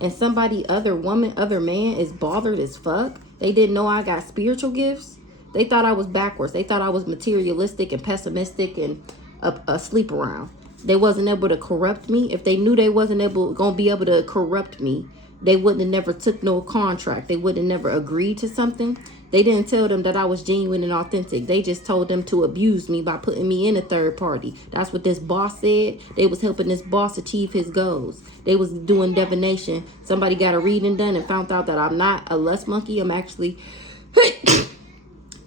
And somebody, other woman, other man is bothered as fuck. They didn't know I got spiritual gifts. They thought I was backwards. They thought I was materialistic and pessimistic and a sleep around. They wasn't able to corrupt me. If they knew they wasn't gonna be able to corrupt me, they wouldn't have never took no contract. They wouldn't have never agreed to something. They didn't tell them that I was genuine and authentic. They just told them to abuse me by putting me in a third party. That's what this boss said. They was helping this boss achieve his goals. They was doing divination. Somebody got a reading done and found out that I'm not a lust monkey. I'm actually,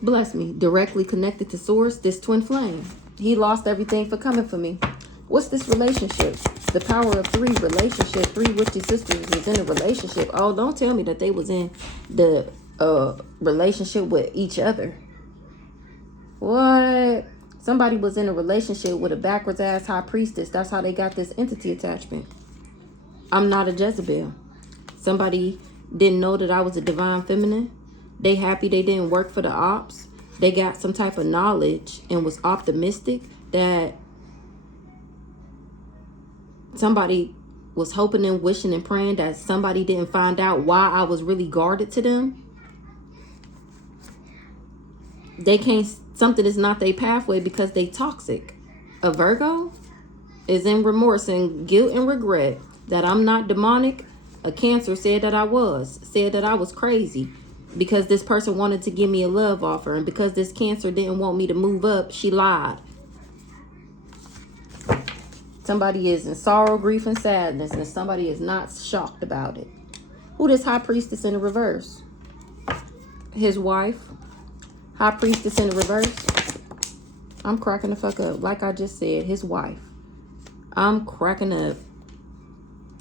bless me, directly connected to source, this twin flame. He lost everything for coming for me. What's this relationship? The power of 3 relationship. 3 witchy sisters was in a relationship. Oh, don't tell me that they was in the relationship with each other. What? Somebody was in a relationship with a backwards ass high priestess. That's how they got this entity attachment. I'm not a Jezebel. Somebody didn't know that I was a divine feminine. They happy they didn't work for the ops. They got some type of knowledge and was optimistic that Somebody was hoping and wishing and praying that somebody didn't find out why I was really guarded to them. They can't, something is not their pathway because they toxic. A Virgo is in remorse and guilt and regret that I'm not demonic. A Cancer said that I was crazy because this person wanted to give me a love offer, and because this Cancer didn't want me to move up, she lied. Somebody is in sorrow, grief, and sadness, and somebody is not shocked about it. Who this High Priestess in the reverse? His wife. High Priestess in the reverse. I'm cracking the fuck up. Like I just said, his wife. I'm cracking up.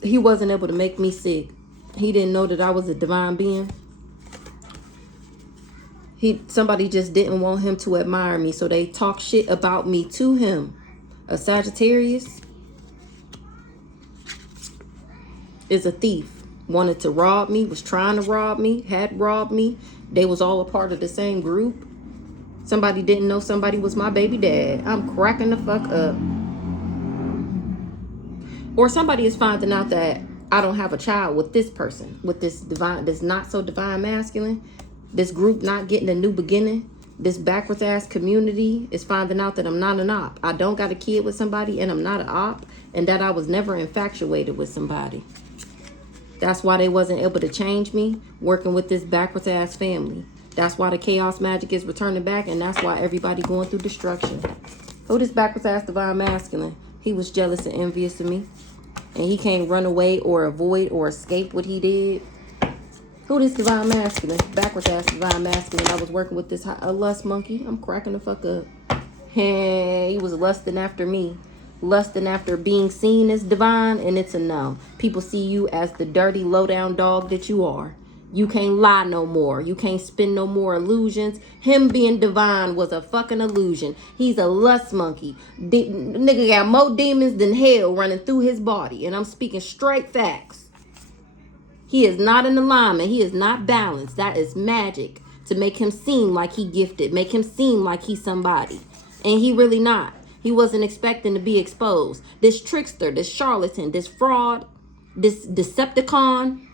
He wasn't able to make me sick. He didn't know that I was a divine being. Somebody just didn't want him to admire me, so they talk shit about me to him. A Sagittarius is a thief. Wanted to rob me, was trying to rob me, had robbed me. They was all a part of the same group. Somebody didn't know somebody was my baby dad. I'm cracking the fuck up. Or somebody is finding out that I don't have a child with this person, with this divine, this not so divine masculine. This group not getting a new beginning. This backwards ass community is finding out that I'm not an op. I don't got a kid with somebody and I'm not an op, and that I was never infatuated with somebody. That's why they wasn't able to change me, working with this backwards ass family. That's why the chaos magic is returning back, and that's why everybody going through destruction. Who this backwards ass divine masculine? He was jealous and envious of me, and he can't run away or avoid or escape what he did. Who this divine masculine? Backwards ass divine masculine. I was working with this a lust monkey. I'm cracking the fuck up. Hey, he was lusting after me. Lusting after being seen as divine, and it's a no. People see you as the dirty, low-down dog that you are. You can't lie no more. You can't spin no more illusions. Him being divine was a fucking illusion. He's a lust monkey. Nigga got more demons than hell running through his body, and I'm speaking straight facts. He is not in alignment. He is not balanced. That is magic to make him seem like he gifted, make him seem like he's somebody, and he really not. He wasn't expecting to be exposed. This trickster, this charlatan, this fraud, this Decepticon,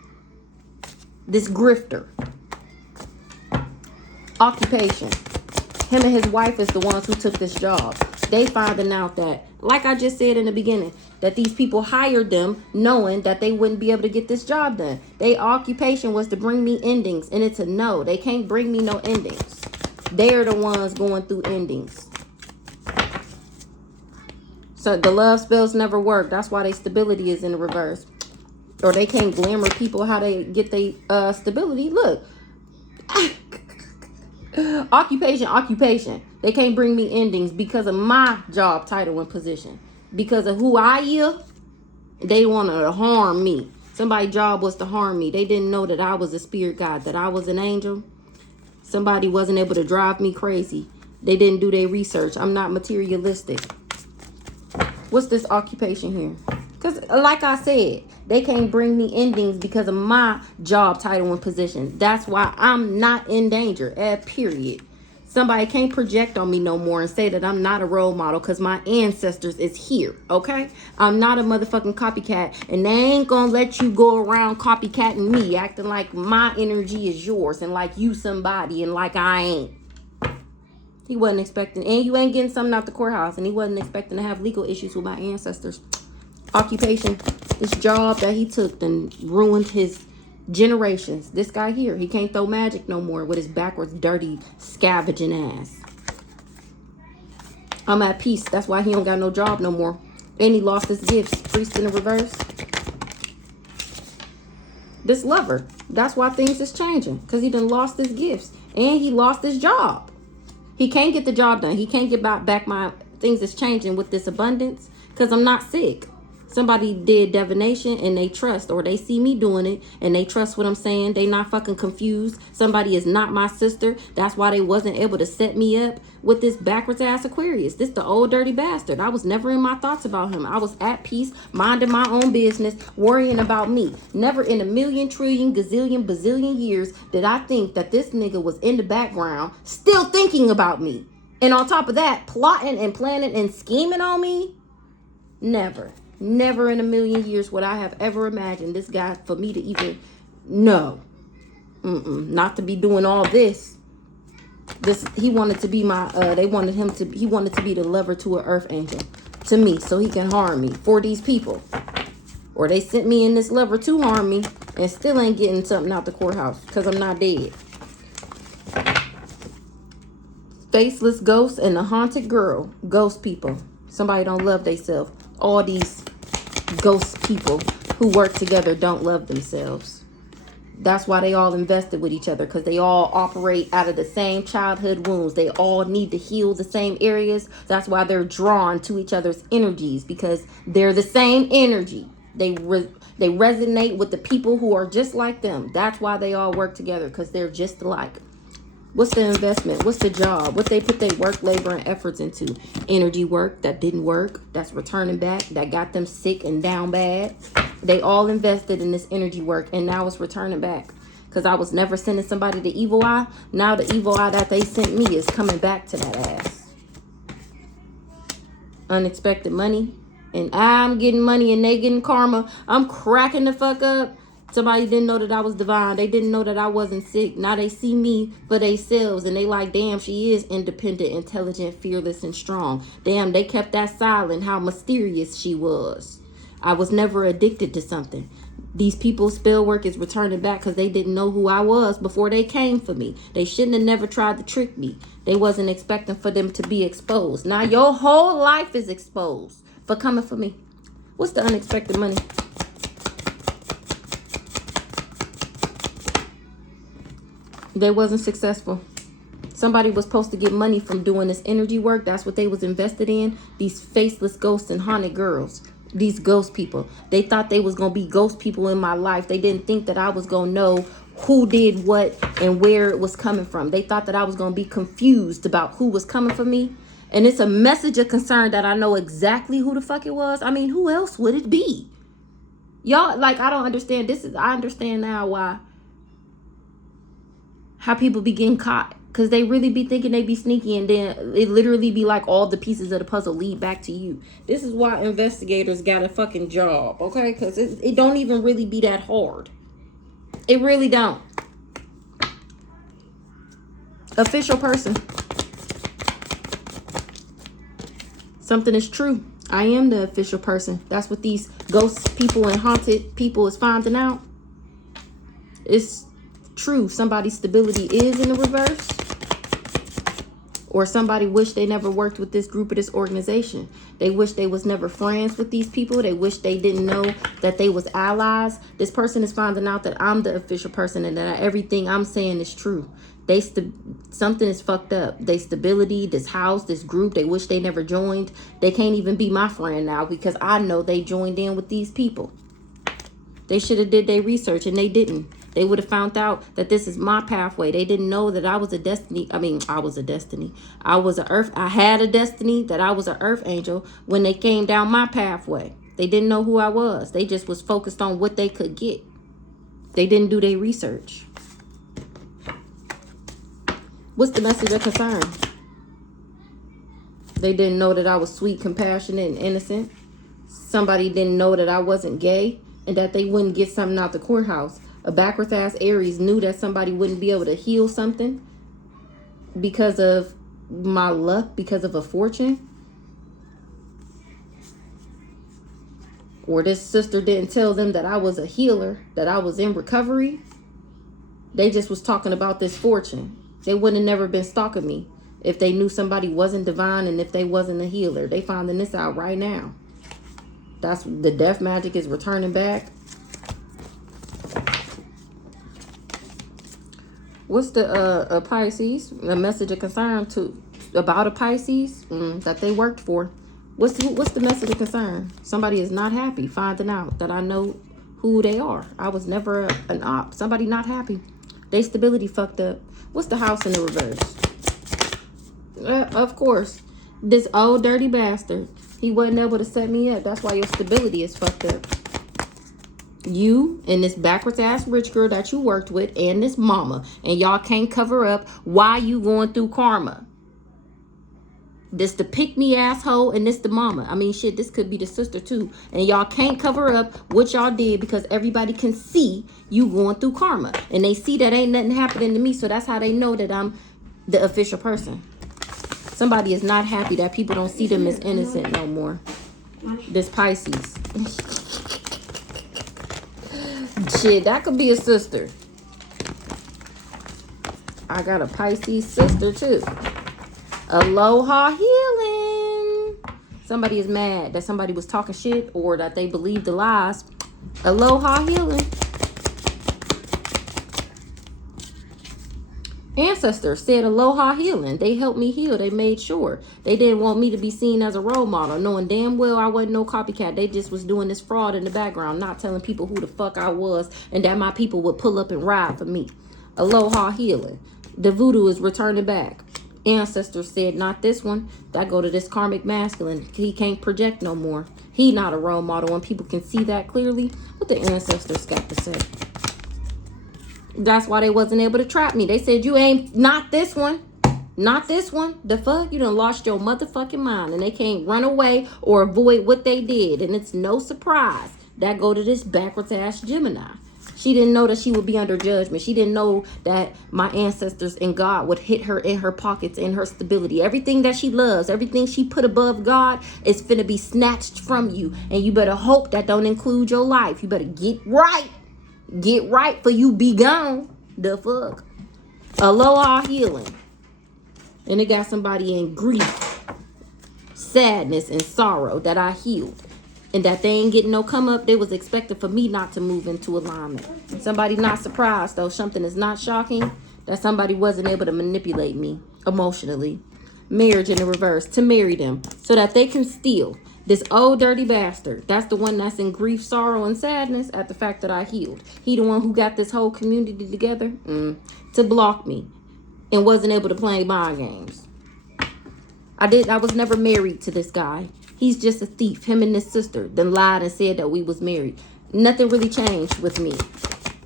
this grifter. Occupation. Him and his wife is the ones who took this job. They finding out that, like I just said in the beginning, that these people hired them knowing that they wouldn't be able to get this job done. Their occupation was to bring me endings, and it's a no. They can't bring me no endings. They're the ones going through endings. So the love spells never work. That's why their stability is in the reverse. Or they can't glamour people how they get their stability. Look. Occupation. They can't bring me endings because of my job title and position. Because of who I am, they want to harm me. Somebody's job was to harm me. They didn't know that I was a spirit guide, that I was an angel. Somebody wasn't able to drive me crazy. They didn't do their research. I'm not materialistic. What's this occupation here? Because like I said, they can't bring me endings because of my job title and position. That's why I'm not in danger, period. Somebody can't project on me no more and say that I'm not a role model because my ancestors is here, okay? I'm not a motherfucking copycat, and they ain't gonna let you go around copycatting me, acting like my energy is yours and like you somebody and like I ain't. He wasn't expecting, and you ain't getting something out the courthouse, and he wasn't expecting to have legal issues with my ancestors. Occupation, this job that he took and ruined his generations. This guy here, he can't throw magic no more with his backwards, dirty, scavenging ass. I'm at peace. That's why he don't got no job no more. And he lost his gifts. Priest in the reverse. This lover. That's why things is changing. Because he done lost his gifts. And he lost his job. He can't get the job done. He can't get back my things is changing with this abundance. Because I'm not sick. Somebody did divination and they trust, or they see me doing it and they trust what I'm saying. They not fucking confused. Somebody is not my sister. That's why they wasn't able to set me up with this backwards ass Aquarius. This the old dirty bastard. I was never in my thoughts about him. I was at peace, minding my own business, worrying about me. Never in a million, trillion, gazillion, bazillion years did I think that this nigga was in the background still thinking about me. And on top of that, plotting and planning and scheming on me. Never. Never in a million years would I have ever imagined this guy for me to even know. Not to be doing all this. He wanted to be my he wanted to be the lover to an earth angel to me, so he can harm me for these people. Or they sent me in this lover to harm me and still ain't getting something out the courthouse because I'm not dead. Faceless ghost and the haunted girl. Ghost people. Somebody don't love themselves. All these ghost people who work together don't love themselves. That's why they all invested with each other, because they all operate out of the same childhood wounds. They all need to heal the same areas. That's why they're drawn to each other's energies, because they're the same energy. They resonate with the people who are just like them. That's why they all work together, because they're just alike. What's the investment? What's the job? What they put their work, labor, and efforts into? Energy work that didn't work, that's returning back, that got them sick and down bad. They all invested in this energy work, and now it's returning back. Because I was never sending somebody the evil eye. Now the evil eye that they sent me is coming back to that ass. Unexpected money. And I'm getting money and they getting karma. I'm cracking the fuck up. Somebody didn't know that I was divine. They didn't know that I wasn't sick. Now they see me for themselves and they like, damn, she is independent, intelligent, fearless, and strong. Damn, they kept that silent, how mysterious she was. I was never addicted to something. These people's spell work is returning back because they didn't know who I was before they came for me. They shouldn't have never tried to trick me. They wasn't expecting for them to be exposed. Now your whole life is exposed for coming for me. What's the unexpected money? They wasn't successful. Somebody was supposed to get money from doing this energy work. That's what they was invested in. These faceless ghosts and haunted girls. These ghost people. They thought they was going to be ghost people in my life. They didn't think that I was going to know who did what and where it was coming from. They thought that I was going to be confused about who was coming for me. And it's a message of concern that I know exactly who the fuck it was. I mean, who else would it be? Y'all, like, I don't understand. I understand now how people be getting caught, because they really be thinking they be sneaky, and then it literally be like all the pieces of the puzzle lead back to you. This is why investigators got a fucking job, okay? Because it don't even really be that hard. It really don't. Official person. Something is true. I am the official person. That's what these ghost people and haunted people is finding out. It's true. Somebody's stability is in the reverse, or somebody wish they never worked with this group or this organization. They wish they was never friends with these people. They wish they didn't know that they was allies. This person is finding out that I'm the official person and that everything I'm saying is true. Something is fucked up. They stability, this house, this group, they wish they never joined. They can't even be my friend now because I know they joined in with these people. They should have did their research and they didn't. They would have found out that this is my pathway. They didn't know that I was a destiny. I was a destiny. I had a destiny, that I was an earth angel when they came down my pathway. They didn't know who I was. They just was focused on what they could get. They didn't do their research. What's the message of concern? They didn't know that I was sweet, compassionate, and innocent. Somebody didn't know that I wasn't gay and that they wouldn't get something out the courthouse. A backwards ass Aries knew that somebody wouldn't be able to heal something because of my luck, because of a fortune. Or this sister didn't tell them that I was a healer, that I was in recovery. They just was talking about this fortune. They wouldn't have never been stalking me if they knew somebody wasn't divine and if they wasn't a healer. They finding this out right now. That's the death magic is returning back. What's the Pisces? A message of concern about a Pisces that they worked for. What's the message of concern? Somebody is not happy finding out that I know who they are. I was never an op. Somebody not happy. They stability fucked up. What's the house in the reverse? Of course, this old dirty bastard. He wasn't able to set me up. That's why your stability is fucked up. You and this backwards ass rich girl that you worked with and this mama, and y'all can't cover up why you going through karma. This the pick me asshole, and this the mama. I mean, shit, this could be the sister too. And y'all can't cover up what y'all did because everybody can see you going through karma. And they see that ain't nothing happening to me. So that's how they know that I'm the official person. Somebody is not happy that people don't see them as innocent no more. This Pisces. Shit, that could be a sister. I got a Pisces sister too. Aloha healing. Somebody is mad that somebody was talking shit or that they believed the lies. Aloha healing. Ancestors said aloha healing. They helped me heal. They made sure. They didn't want me to be seen as a role model, knowing damn well I wasn't no copycat. They just was doing this fraud in the background, not telling people who the fuck I was and that my people would pull up and ride for me. Aloha healing. The voodoo is returning back. Ancestors said, not this one. That go to this karmic masculine. He can't project no more. He not a role model, and people can see that clearly. What the ancestors got to say? That's why they wasn't able to trap me. They said, you ain't, not this one. Not this one. The fuck? You done lost your motherfucking mind, and they can't run away or avoid what they did. And it's no surprise. That go to this backwards ass Gemini. She didn't know that she would be under judgment. She didn't know that my ancestors and God would hit her in her pockets, in her stability. Everything that she loves, everything she put above God is finna be snatched from you. And you better hope that don't include your life. You better get right. Get right for you be gone. The fuck? Aloha healing. And it got somebody in grief, sadness, and sorrow that I healed. And that they ain't getting no come up. They was expected for me not to move into alignment. Somebody not surprised though. Something is not shocking. That somebody wasn't able to manipulate me emotionally. Marriage in the reverse. To marry them. So that they can steal. This old dirty bastard. That's the one that's in grief, sorrow, and sadness at the fact that I healed. He the one who got this whole community together. To block me. And wasn't able to play mind games. I was never married to this guy. He's just a thief. Him and his sister then lied and said that we was married. Nothing really changed with me.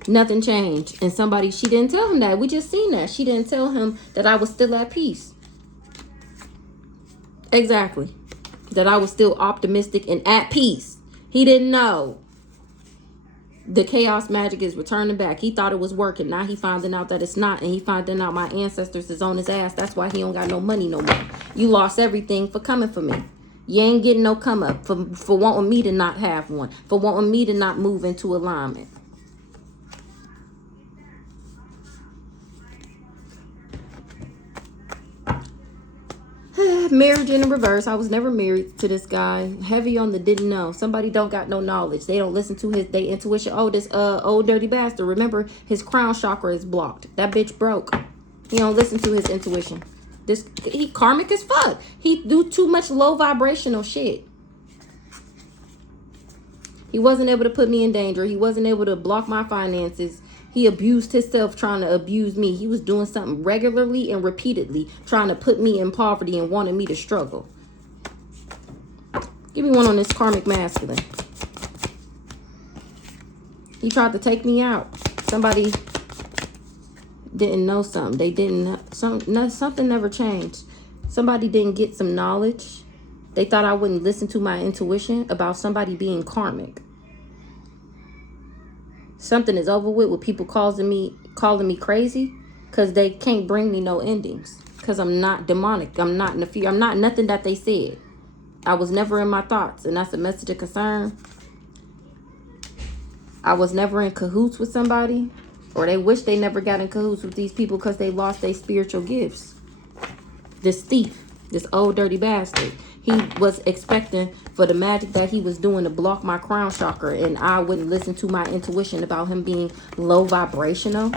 Nothing changed. And she didn't tell him that. We just seen that. She didn't tell him that I was still at peace. Exactly. That I was still optimistic and at peace. He didn't know. The chaos magic is returning back. He thought it was working. Now he finding out that it's not. And he finding out my ancestors is on his ass. That's why he don't got no money no more. You lost everything for coming for me. You ain't getting no come up for wanting me to not have one. For wanting me to not move into alignment. Marriage in the reverse. I was never married to this guy. Heavy on the didn't know. Somebody don't got no knowledge. They don't listen to their intuition. Oh, this old dirty bastard. Remember, his crown chakra is blocked. That bitch broke. He don't listen to his intuition. He karmic as fuck. He do too much low vibrational shit. He wasn't able to put me in danger. He wasn't able to block my finances. He abused himself trying to abuse me. He was doing something regularly and repeatedly, trying to put me in poverty and wanted me to struggle. Give me one on this karmic masculine. He tried to take me out. Somebody didn't know something. They didn't. Something never changed. Somebody didn't get some knowledge. They thought I wouldn't listen to my intuition about somebody being karmic. Something is over with people calling me crazy because they can't bring me no endings. Because I'm not demonic. I'm not in the fear. I'm not nothing that they said. I was never in my thoughts, and that's a message of concern. I was never in cahoots with somebody, or they wish they never got in cahoots with these people because they lost their spiritual gifts. This thief, this old dirty bastard, he was expecting for the magic that he was doing to block my crown chakra, and I wouldn't listen to my intuition about him being low vibrational.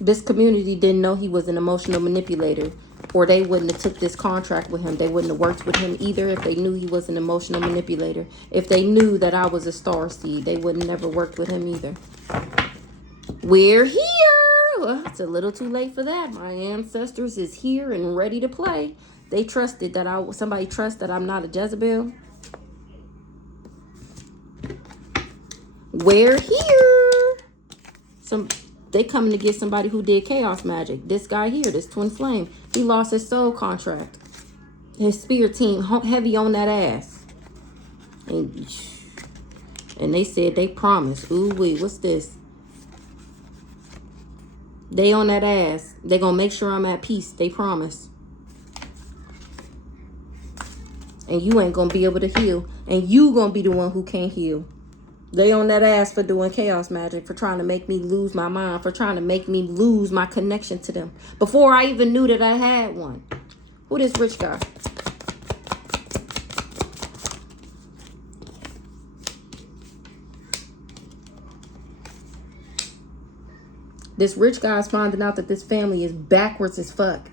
This community didn't know he was an emotional manipulator, or they wouldn't have took this contract with him. They wouldn't have worked with him either if they knew he was an emotional manipulator. If they knew that I was a star seed, they wouldn't never worked with him either. We're here. Well, it's a little too late for that. My ancestors is here and ready to play. They trusted that somebody trusts that I'm not a Jezebel. We're here. they coming to get somebody who did chaos magic. This guy here, this twin flame, he lost his soul contract. His spirit team heavy on that ass. And they said they promised. Ooh wee, what's this? They on that ass. They gonna make sure I'm at peace. They promise. And you ain't gonna be able to heal. And you gonna be the one who can't heal. They on that ass for doing chaos magic, for trying to make me lose my mind, for trying to make me lose my connection to them. Before I even knew that I had one. Who this rich guy? This rich guy is finding out that this family is backwards as fuck.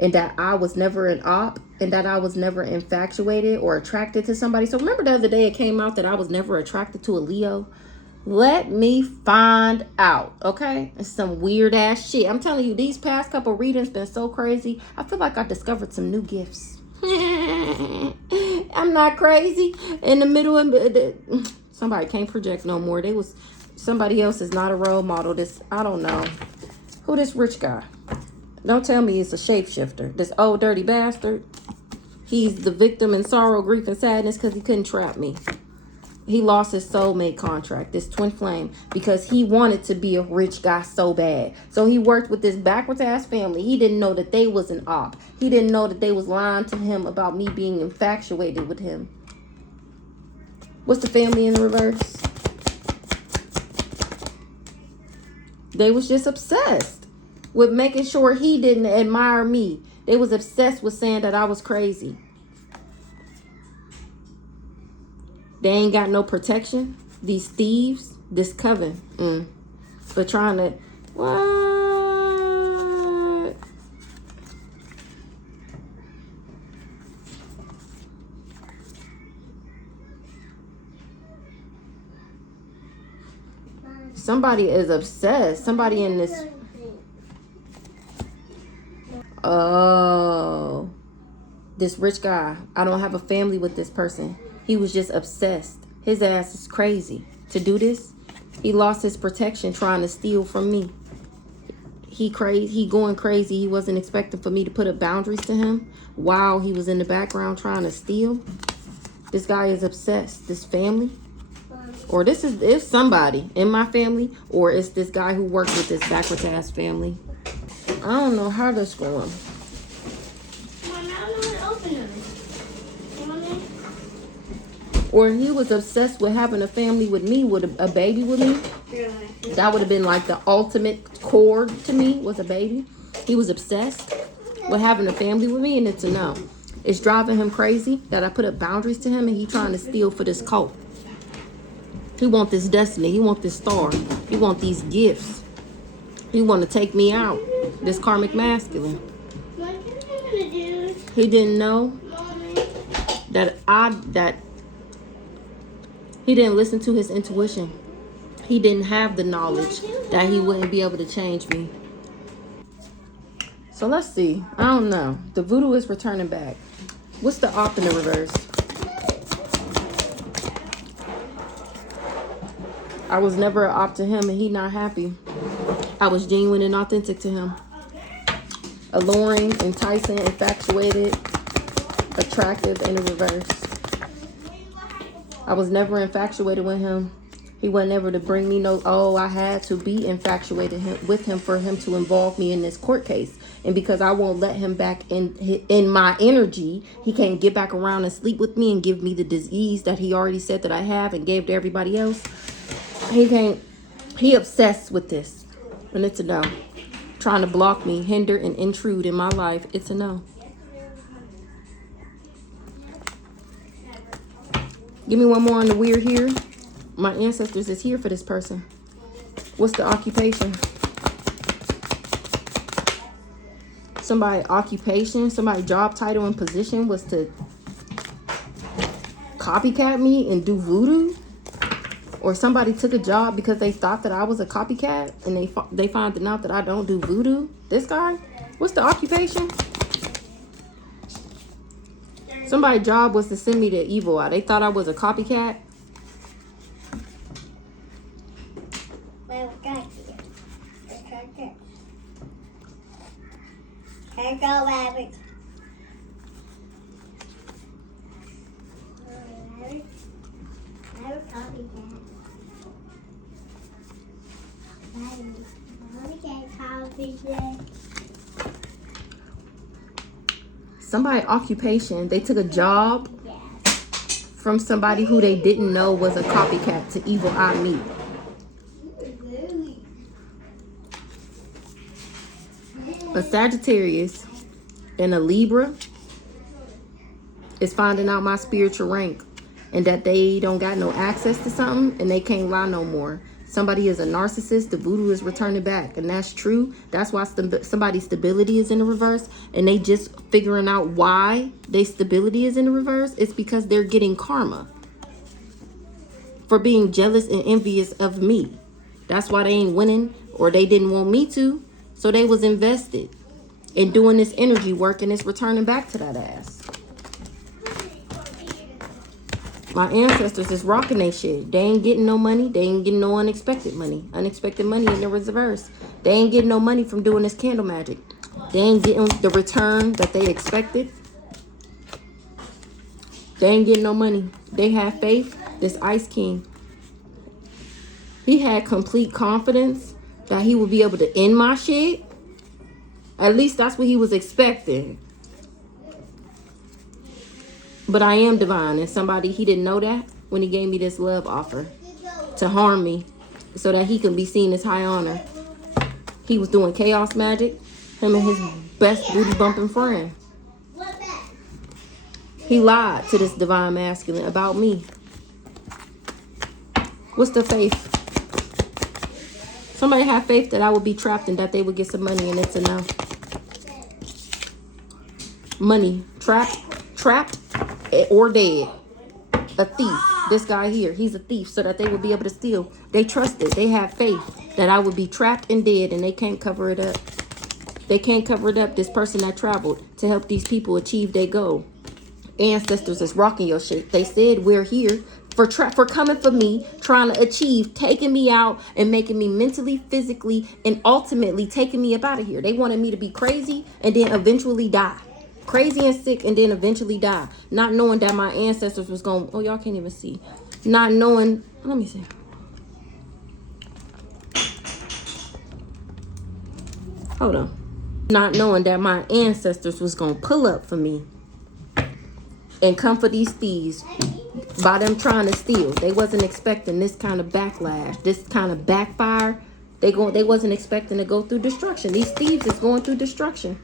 And that I was never an op. And that I was never infatuated or attracted to somebody. So remember the other day it came out that I was never attracted to a Leo? Let me find out, okay? It's some weird ass shit. I'm telling you, these past couple readings been so crazy. I feel like I discovered some new gifts. I'm not crazy. In the middle of somebody can't project no more. Somebody else is not a role model. I don't know. Who this rich guy? Don't tell me it's a shapeshifter. This old dirty bastard. He's the victim in sorrow, grief, and sadness because he couldn't trap me. He lost his soulmate contract, this twin flame, because he wanted to be a rich guy so bad. So he worked with this backwards ass family. He didn't know that they was an op. He didn't know that they was lying to him about me being infatuated with him. What's the family in the reverse? They was just obsessed with making sure he didn't admire me. They was obsessed with saying that I was crazy. They ain't got no protection. These thieves, this coven, for trying to, what? Somebody is obsessed. Somebody in this. Oh, this rich guy. I don't have a family with this person. He was just obsessed. His ass is crazy to do this. He lost his protection trying to steal from me. He going crazy. He wasn't expecting for me to put up boundaries to him while he was in the background trying to steal. This guy is obsessed. This family, or it's somebody in my family, or it's this guy who worked with this backwards ass family. I don't know how this going. Mom, I don't know how to open them. Or he was obsessed with having a family with me, with a baby with me. Really? That would have been like the ultimate cord to me, was a baby. He was obsessed with having a family with me, and it's a no. It's driving him crazy that I put up boundaries to him, and he trying to steal for this cult. He want this destiny. He want this star. He want these gifts. He want to take me out. This karmic masculine. What are you gonna do? He didn't know Mommy? that he didn't listen to his intuition. He didn't have the knowledge that he wouldn't be able to change me. So let's see. I don't know. The voodoo is returning back. What's the op in the reverse? I was never an op to him, and he not happy. I was genuine and authentic to him. Alluring, enticing, infatuated, attractive in the reverse. I was never infatuated with him. He wasn't ever to bring me I had to be infatuated with him for him to involve me in this court case. And because I won't let him back in my energy, he can't get back around and sleep with me and give me the disease that he already said that I have and gave to everybody else. He obsessed with this. And it's a no. Trying to block me, hinder, and intrude in my life. It's a no. Give me one more on the weird here. My ancestors is here for this person. What's the occupation? Somebody occupation, somebody job title and position was to copycat me and do voodoo? Or somebody took a job because they thought that I was a copycat and they found out that I don't do voodoo? This guy? What's the occupation? Somebody's job was to send me to evil eye. They thought I was a copycat. Here go rabbit. Rabbit copycat. Rabbit copycat. Somebody occupation. They took a job from somebody who they didn't know was a copycat to Evil Eye Me. A Sagittarius and a Libra is finding out my spiritual rank and that they don't got no access to something and they can't lie no more. Somebody is a narcissist. The voodoo is returning back, and that's true. That's why somebody's stability is in the reverse, and they just figuring out why their stability is in the reverse. It's because they're getting karma for being jealous and envious of me. That's why they ain't winning, or they didn't want me to. So they was invested in doing this energy work, and it's returning back to that ass. My ancestors is rocking they shit. They ain't getting no money. They ain't getting no unexpected money. Unexpected money in the reverse. They ain't getting no money from doing this candle magic. They ain't getting the return that they expected. They ain't getting no money. They have faith. This Ice King, he had complete confidence that he would be able to end my shit. At least that's what he was expecting. But I am divine, and somebody, he didn't know that when he gave me this love offer to harm me so that he could be seen as high honor. He was doing chaos magic, him and his best booty bumping friend. He lied to this divine masculine about me. What's the faith? Somebody had faith that I would be trapped and that they would get some money, and it's a no. Money, trapped or dead. A thief. This guy here, he's a thief, so that they would be able to steal. They trusted, they had faith that I would be trapped and dead, and they can't cover it up. They can't cover it up. This person that traveled to help these people achieve their goal. Ancestors is rocking your shit. They said we're here for coming for me, trying to achieve, taking me out and making me mentally, physically, and ultimately taking me up out of here. They wanted me to be crazy and then eventually die. Crazy and sick and then eventually die. Not knowing that my ancestors was going, oh, y'all can't even see. Not knowing, let me see. Hold on. Not knowing that my ancestors was going to pull up for me and come for these thieves by them trying to steal. They wasn't expecting this kind of backlash, this kind of backfire. They wasn't expecting to go through destruction. These thieves is going through destruction.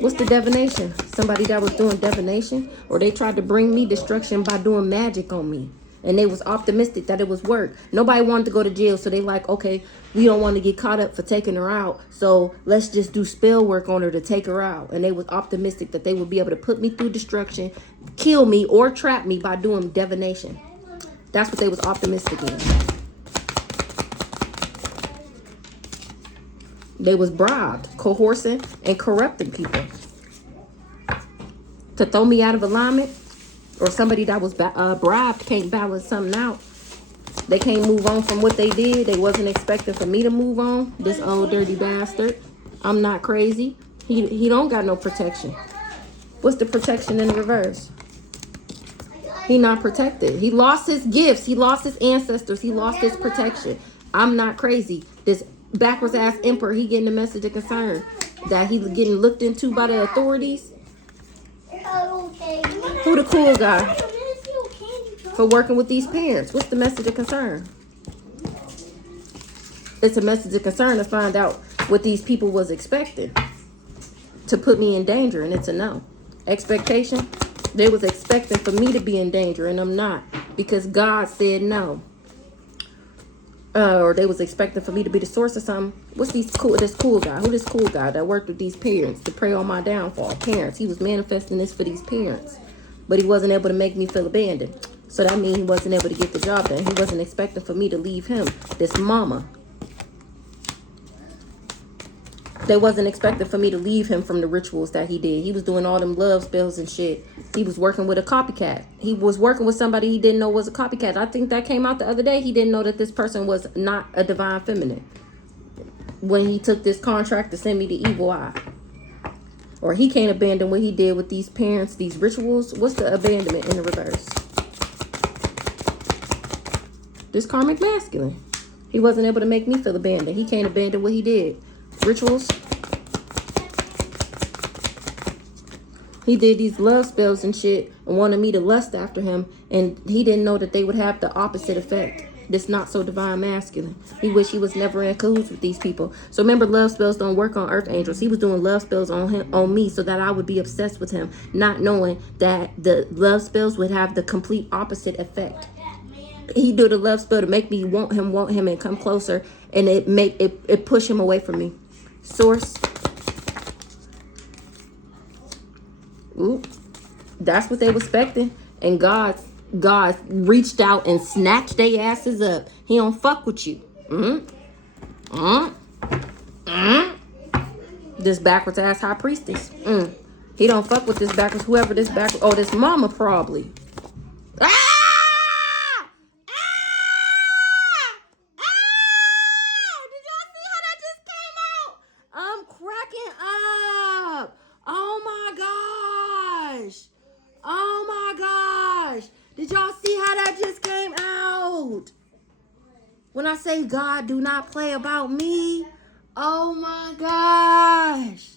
What's the divination? Somebody that was doing divination, or they tried to bring me destruction by doing magic on me. And they was optimistic that it was work. Nobody wanted to go to jail, so they like, okay, we don't want to get caught up for taking her out, so let's just do spell work on her to take her out. And they was optimistic that they would be able to put me through destruction, kill me, or trap me by doing divination. That's what they was optimistic in. They was bribed, coercing, and corrupting people to throw me out of alignment, or somebody that was bribed can't balance something out. They can't move on from what they did. They wasn't expecting for me to move on. This old dirty bastard. I'm not crazy. He don't got no protection. What's the protection in the reverse? He not protected. He lost his gifts. He lost his ancestors. He lost his protection. I'm not crazy. This backwards ass emperor, he getting a message of concern that he's getting looked into by the authorities. Who the cool guy for working with these parents? What's the message of concern? It's a message of concern to find out what these people was expecting to put me in danger, and it's a no. Expectation, they was expecting for me to be in danger, and I'm not, because God said no. Or they was expecting for me to be the source of something. What's this cool guy? Who this cool guy that worked with these parents to prey on my downfall? Parents. He was manifesting this for these parents, but he wasn't able to make me feel abandoned. So that means he wasn't able to get the job done. He wasn't expecting for me to leave him, this mama. They wasn't expecting for me to leave him from the rituals that he did. He was doing all them love spells and shit. He was working with a copycat. He was working with somebody he didn't know was a copycat. I think that came out the other day. He didn't know that this person was not a divine feminine when he took this contract to send me the Evil Eye. Or he can't abandon what he did with these parents, these rituals. What's the abandonment in the reverse? This karmic masculine. He wasn't able to make me feel abandoned. He can't abandon what he did. Rituals. He did these love spells and shit and wanted me to lust after him. And he didn't know that they would have the opposite effect. This not so divine masculine. He wished he was never in cahoots with these people. So remember, love spells don't work on earth angels. He was doing love spells on him, on me, so that I would be obsessed with him, not knowing that the love spells would have the complete opposite effect. He did a love spell to make me want him, and come closer, and it push him away from me. Source. Ooh, that's what they were expecting, and God reached out and snatched their asses up. He don't fuck with you. This backwards ass high priestess. He don't fuck with this backwards. Whoever this backwards. Oh, this mama probably. Ah! Did y'all see how that just came out? I'm cracking up. Oh my gosh. Oh my gosh. Did y'all see how that just came out? When I say God do not play about me. Oh my gosh.